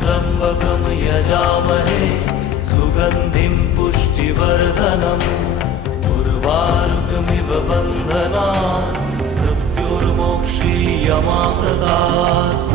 त्र्यम्बकं यजामहे सुगन्धिं पुष्टिवर्धनम् उर्वारुकमिव बन्धनान् मृत्युर्मोक्षीयमामृतात्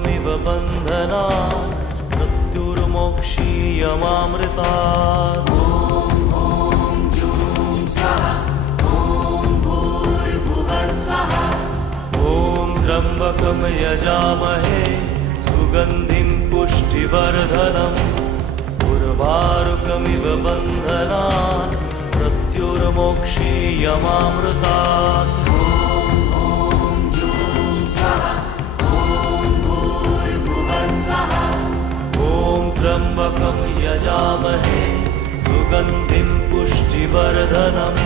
उर्वारुकमिव बन्धनान् मृत्युर्मोक्षीयमामृतात् ॐ जूं स्वाहा ॐ भूर्भुवः स्वाहा ॐ त्र्यम्बकं यजामहे सुगन्धिं पुष्टिवर्धनम् उर्वारुकमिव बन्धनान् मृत्युर्मोक्षीयमामृतात् ॐ जूं स्वाहा ॐ भूर्भुवः स्वाहा ॐ त्र्यम्बकं यजामहे सुगन्धिं पुष्टिवर्धनम्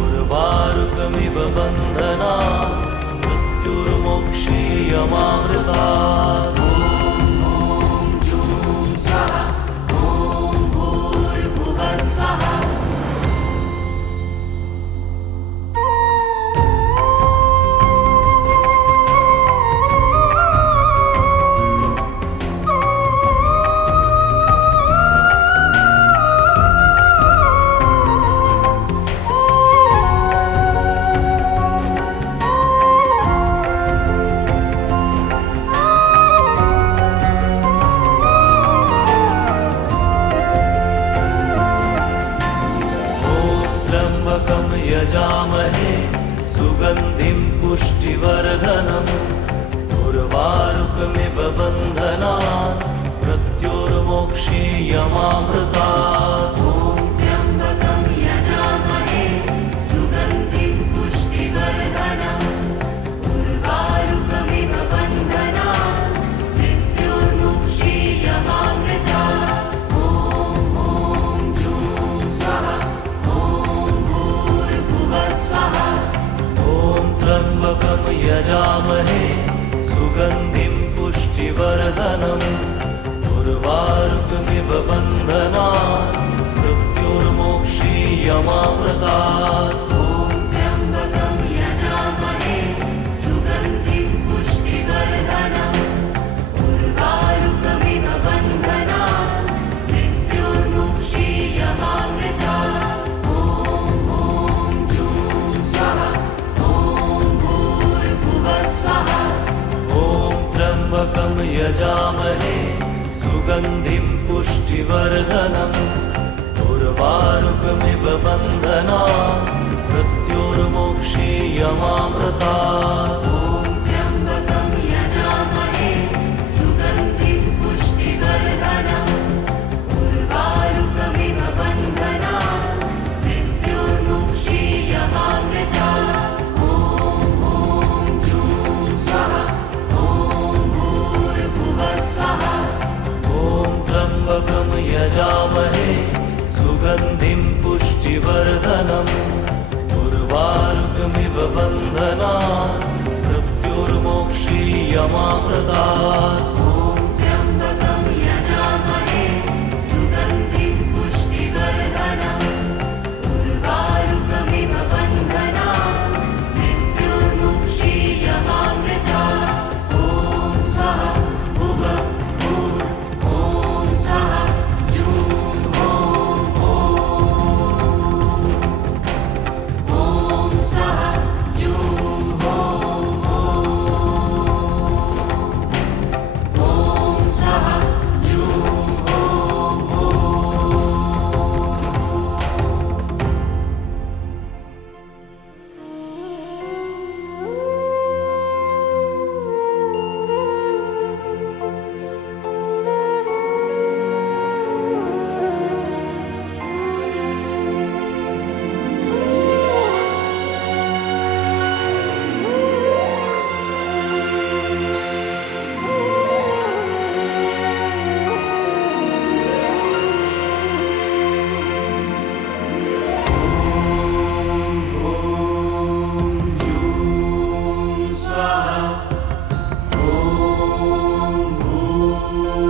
उर्वारुकमिव बन्धनान् मृत्युर्मोक्षीयमामृतात् ॐ जूं स्वाहा ॐ भूर्भुवः स्वाहा यजामहे सुगन्धिं पुष्टिवर्धनम् उर्वारुकमिव बन्धनान् मृत्युर्मोक्षीयमामृतात् ॐ त्र्यम्बकं यजामहे सुगन्धिं पुष्टिवर्धनम् उर्वारुकमिव बन्धनान् मृत्युर्मोक्षीयमामृतात् ॐ जूं स्वाहा स्वाहा ॐ त्र्यम्बकं यजामहे सुगन्धिं पुष्टिवर्धनम् उर्वारुकमिव बन्धनान् मृत्युर्मोक्षीयमामृतात् ॐ त्र्यम्बकं यजामहे सुगन्धिं पुष्टिवर्धनम् उर्वारुकमिव बन्धनान् मृत्युर्मोक्षीयमामृतात् त्र्यम्बकं यजामहे सुगन्धिं पुष्टिवर्धनम् उर्वारुकमिव बन्धनान् मृत्युर्मोक्षीयमामृतात् ॐ त्र्यम्बकं यजामहे सुगन्धिं पुष्टिवर्धनम् उर्वारुकमिव बन्धनान् मृत्युर्मोक्षीयमामृतात् त्र्यम्बकं यजामहे सुगन्धिं पुष्टिवर्धनम् उर्वारुकमिव बन्धनान् मृत्युर्मोक्षीयमामृतात् ॐ त्र्यम्बकं यजामहे सुगन्धिं पुष्टिवर्धनम् उर्वारुकमिव बन्धनान् मृत्युर्मोक्षीयमामृतात् ॐ स्वाहा भुवः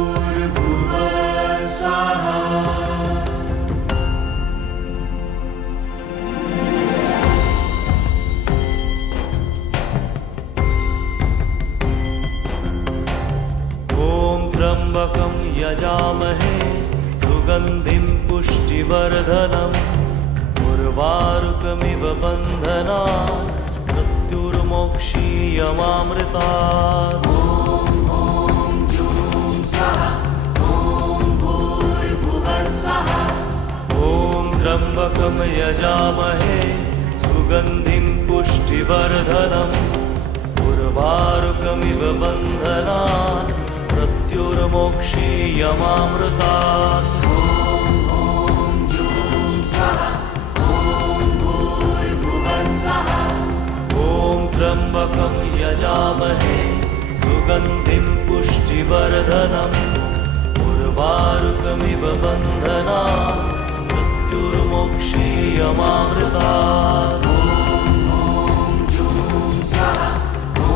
त्र्यम्बकं यजामहे सुगन्धिं पुष्टिवर्धनम् उर्वारुकमिव बन्धनान् मृत्युर्मोक्षीयमामृतात् ॐ त्र्यम्बकं यजामहे सुगन्धिं पुष्टिवर्धनम् उर्वारुकमिव बन्धनान् मृत्युर्मोक्षीयमामृतात् ॐ जूं स्वाहा ॐ भूर्भुवः स्वाहा ॐ त्र्यम्बकं यजामहे सुगन्धिं पुष्टिवर्धनम् उर्वारुकमिव बन्धनान् मृत्युर्मोक्षीयमामृतात् ॐ जूं स्वाहा ॐ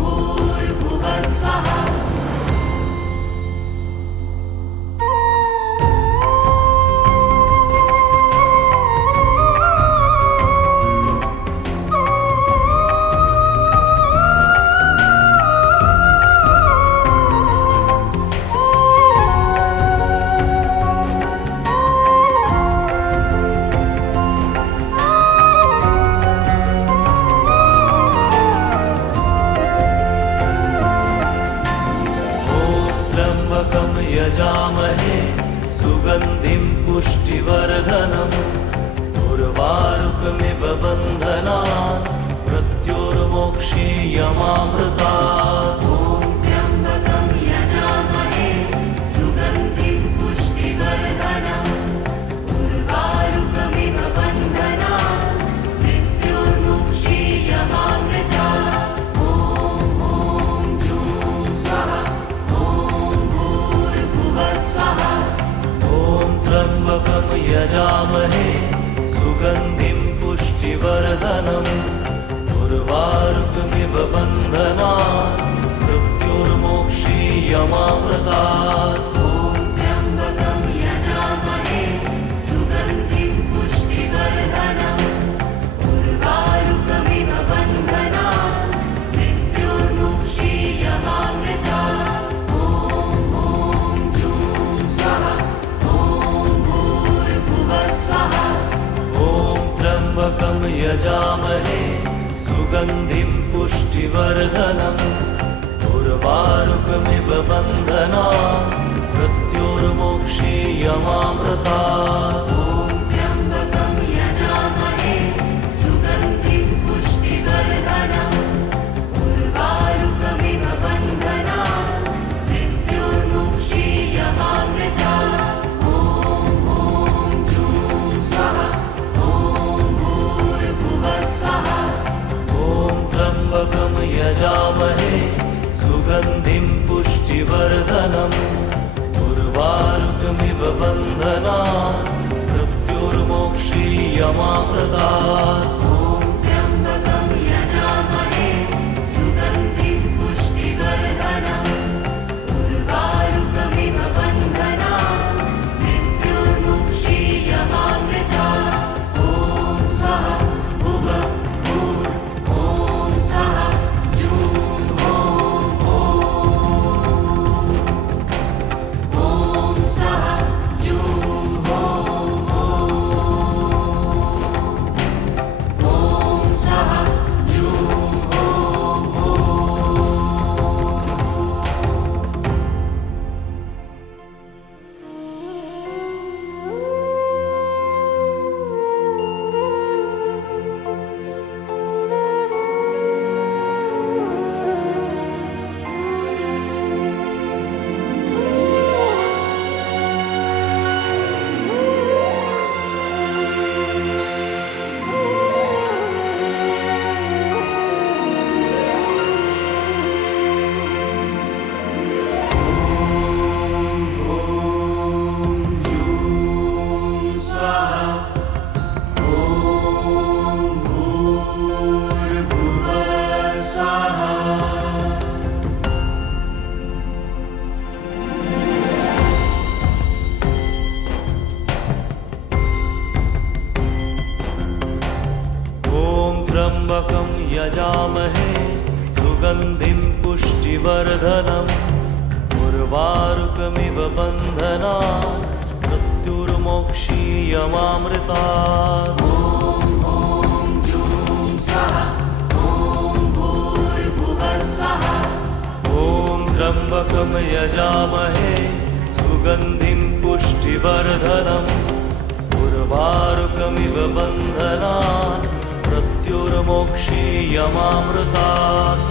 भूर्भुवः स्वाहा त्र्यम्बकं यजामहे सुगन्धिं पुष्टिवर्धनम् उर्वारुकमिव बन्धनान् मृत्युर्मोक्षीयमामृतात् ॐ त्र्यम्बकं यजामहे सुगन्धिं पुष्टिवर्धनम् उर्वारुकमिव बन्धनान् मृत्युर्मोक्षीयमामृतात् ॐ जूं स्वाहा ॐ भूर्भुवः स्वाहा ॐ त्र्यम्बकं यजामहे सुगन्धिं पुष्टिवर्धनम् उर्वारुकमिव बन्धनान् मृत्युर्मोक्षीयमामृतात् ॐ त्र्यम्बकं यजामहे सुगन्धिं पुष्टिवर्धनम् उर्वारुकमिव बन्धनान् मृत्युर्मोक्षीयमामृतात् ॐ जूं स्वाहा ॐ भूर्भुवः स्वाहा ॐ त्र्यम्बकं यजामहे सुगन्धिं पुष्टिवर्धनम् उर्वारुकमिव बन्धनान् मृत्युर्मोक्षीयमामृतात् ॐ त्र्यम्बकं यजामहे सुगन्धिं पुष्टिवर्धनम् उर्वारुकमिव बन्धनान् मृत्युर्मोक्षीयमामृतात् ॐ जूं स्वाहा ॐ भूर्भुवः स्वाहा ॐ त्र्यम्बकं यजामहे सुगन्धिं पुष्टिवर्धनम् उर्वारुकमिव बन्धनान् मृत्युर्मोक्षीयमामृतात् ॐ त्र्यम्बकं यजामहे सुगन्धिं पुष्टिवर्धनम् उर्वारुकमिव बन्धनान् मृत्युर्मोक्षीयमामृतात् ॐ स्वाहा भुवः भूर् ॐ स्वाहा जूं ॐ स्वाहा जूं ॐ स्वाहा जूं त्र्यम्बकं यजामहे सुगन्धिं पुष्टिवर्धनम् उर्वारुकमिव बन्धनान् मृत्युर्मोक्षीयमामृतात् ॐ जूं स्वाहा ॐ भूर्भुवः स्वाहा ॐ त्र्यम्बकं यजामहे सुगन्धिं पुष्टिवर्धनम् उर्वारुकमिव बन्धनान् मृत्युर्मोक्षीयमामृतात्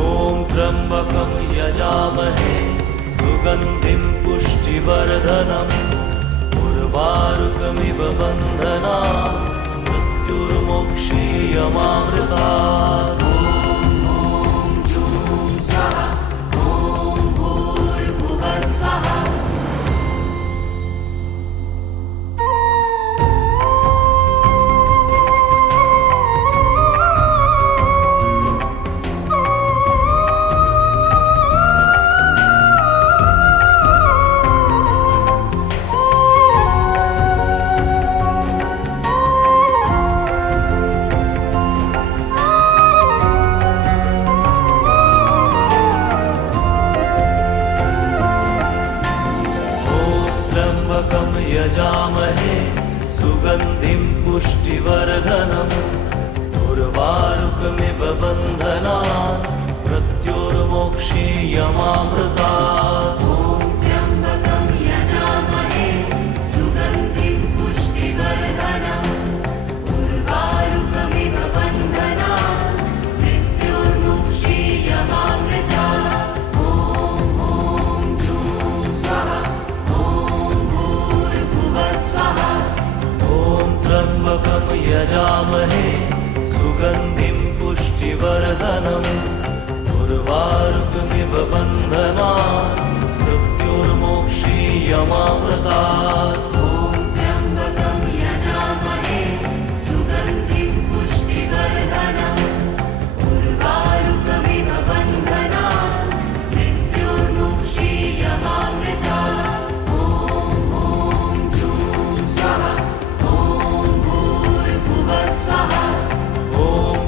ॐ त्र्यम्बकं यजामहे सुगन्धिं पुष्टिवर्धनम् उर्वारुकमिव बन्धनान् मृत्युर्मोक्षीयमामृतात् यजामहे सुगन्धिं पुष्टिवर्धनम् उर्वारुकमिव बन्धनान् मृत्युर्मोक्षीयमामृतात् त्र्यम्बकं यजामहे सुगन्धिं पुष्टिवर्धनम् उर्वारुकमिव बन्धनान् मृत्युर्मोक्षीयमामृतात्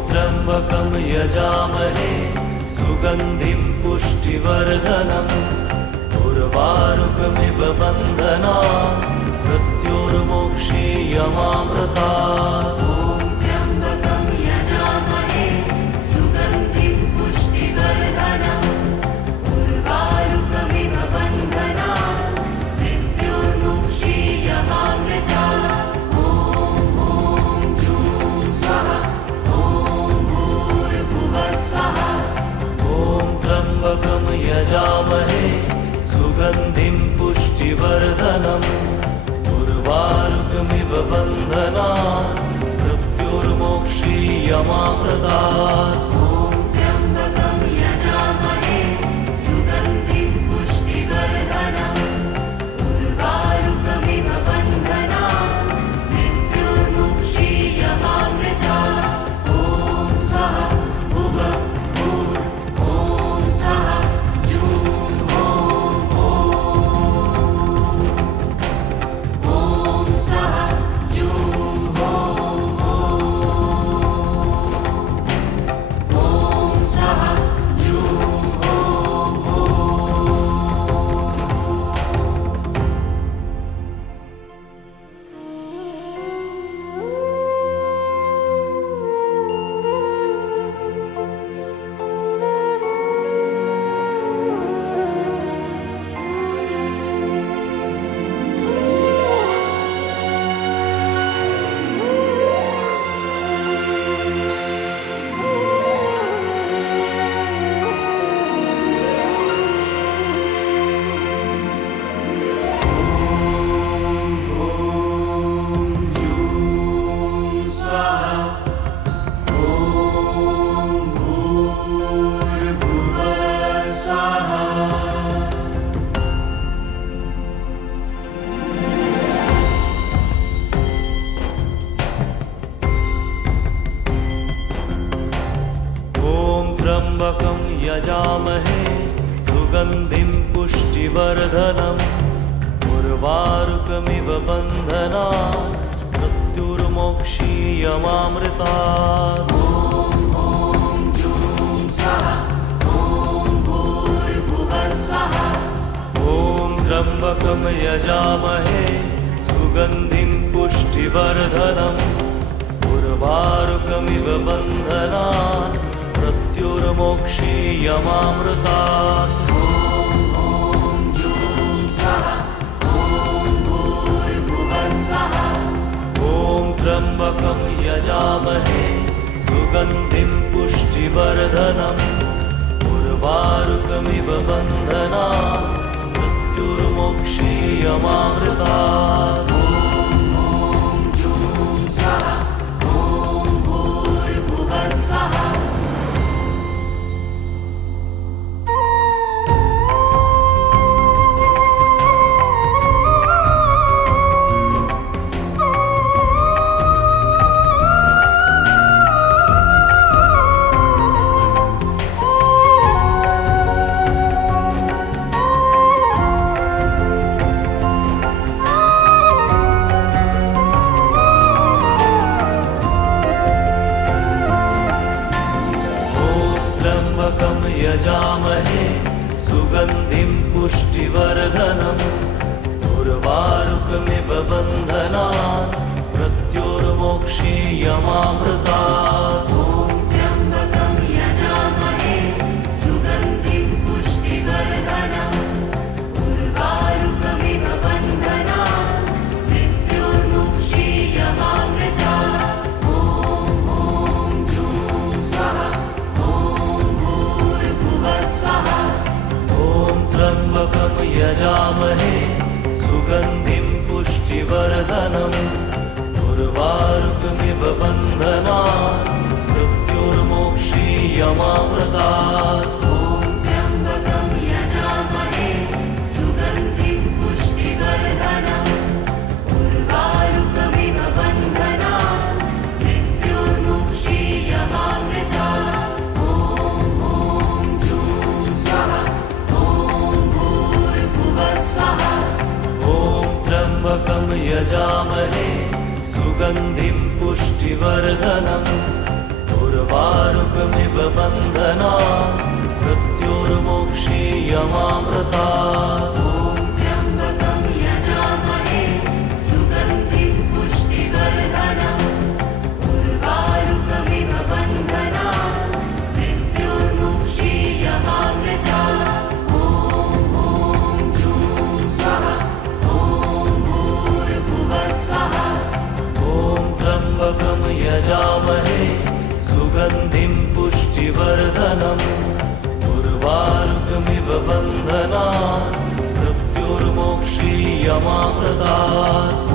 त्र्यम्बकं यजामहे सुगन्धिं पुष्टिवर्धनम् उर्वारुकमिव बन्धनान् मृत्युर्मोक्षीयमामृतात् त्र्यम्बकं यजामहे सुगन्धिं पुष्टिवर्धनम् उर्वारुकमिव बन्धनान् मृत्युर्मोक्षीयमामृतात् त्र्यम्बकं यजामहे सुगन्धिं पुष्टिवर्धनम् उर्वारुकमिव बन्धनान् मृत्युर्मोक्षीयमामृतात् ॐ त्र्यम्बकं यजामहे सुगन्धिं पुष्टिवर्धनम् उर्वारुकमिव बन्धनान् मृत्युर्मोक्षीयमामृतात् त्र्यम्बकं यजामहे सुगन्धिं पुष्टिवर्धनम् उर्वारुकमिव बन्धनात् मृत्युर्मोक्षीयमामृतात् ॐ जूं स्वाहा ॐ भूर्भुवः स्वः त्र्यम्बकं यजामहे सुगन्धिं पुष्टिवर्धनम् उर्वारुकमिव बन्धनात् मृत्युर्मोक्षीयमामृतात् ॐ त्र्यम्बकं यजामहे सुगन्धिं पुष्टिवर्धनम् उर्वारुकमिव बन्धनात् मृत्युर्मोक्षीयमामृतात् ॐ जूं स्वाहा ॐ भूर्भुवः स्वः ॐ त्र्यम्बकं यजामहे सुगन्धिं पुष्टिवर्धनम् उर्वारुकमिव बन्धनात् मृत्युर्मोक्षीयमामृतात् ॐ त्र्यम्बकं यजामहे सुगन्धिं पुष्टिवर्धनम् उर्वारुकमिव बन्धनात् मृत्युर्मोक्षीयमामृतात् ॐ जूं स्वाहा ॐ भूर्भुवः स्वः ॐ त्र्यम्बकं यजामहे सुगन्धिं पुष्टिवर्धनम् उर्वारुकमिव बन्धनात् मृत्युर्मोक्षीयमामृतात् ॐ त्र्यम्बकं यजामहे सुगन्धिं पुष्टिवर्धनम् उर्वारुकमिव बन्धनात् मृत्युर्मोक्षीयमामृतात् ॐ जूं स्वाहा ॐ भूर्भुवः स्वः ॐ त्र्यम्बकं यजामहे सुगन्धिं पुष्टिवर्धनम् उर्वारुकमिव बन्धनात् मृत्युर्मोक्षीयमामृतात्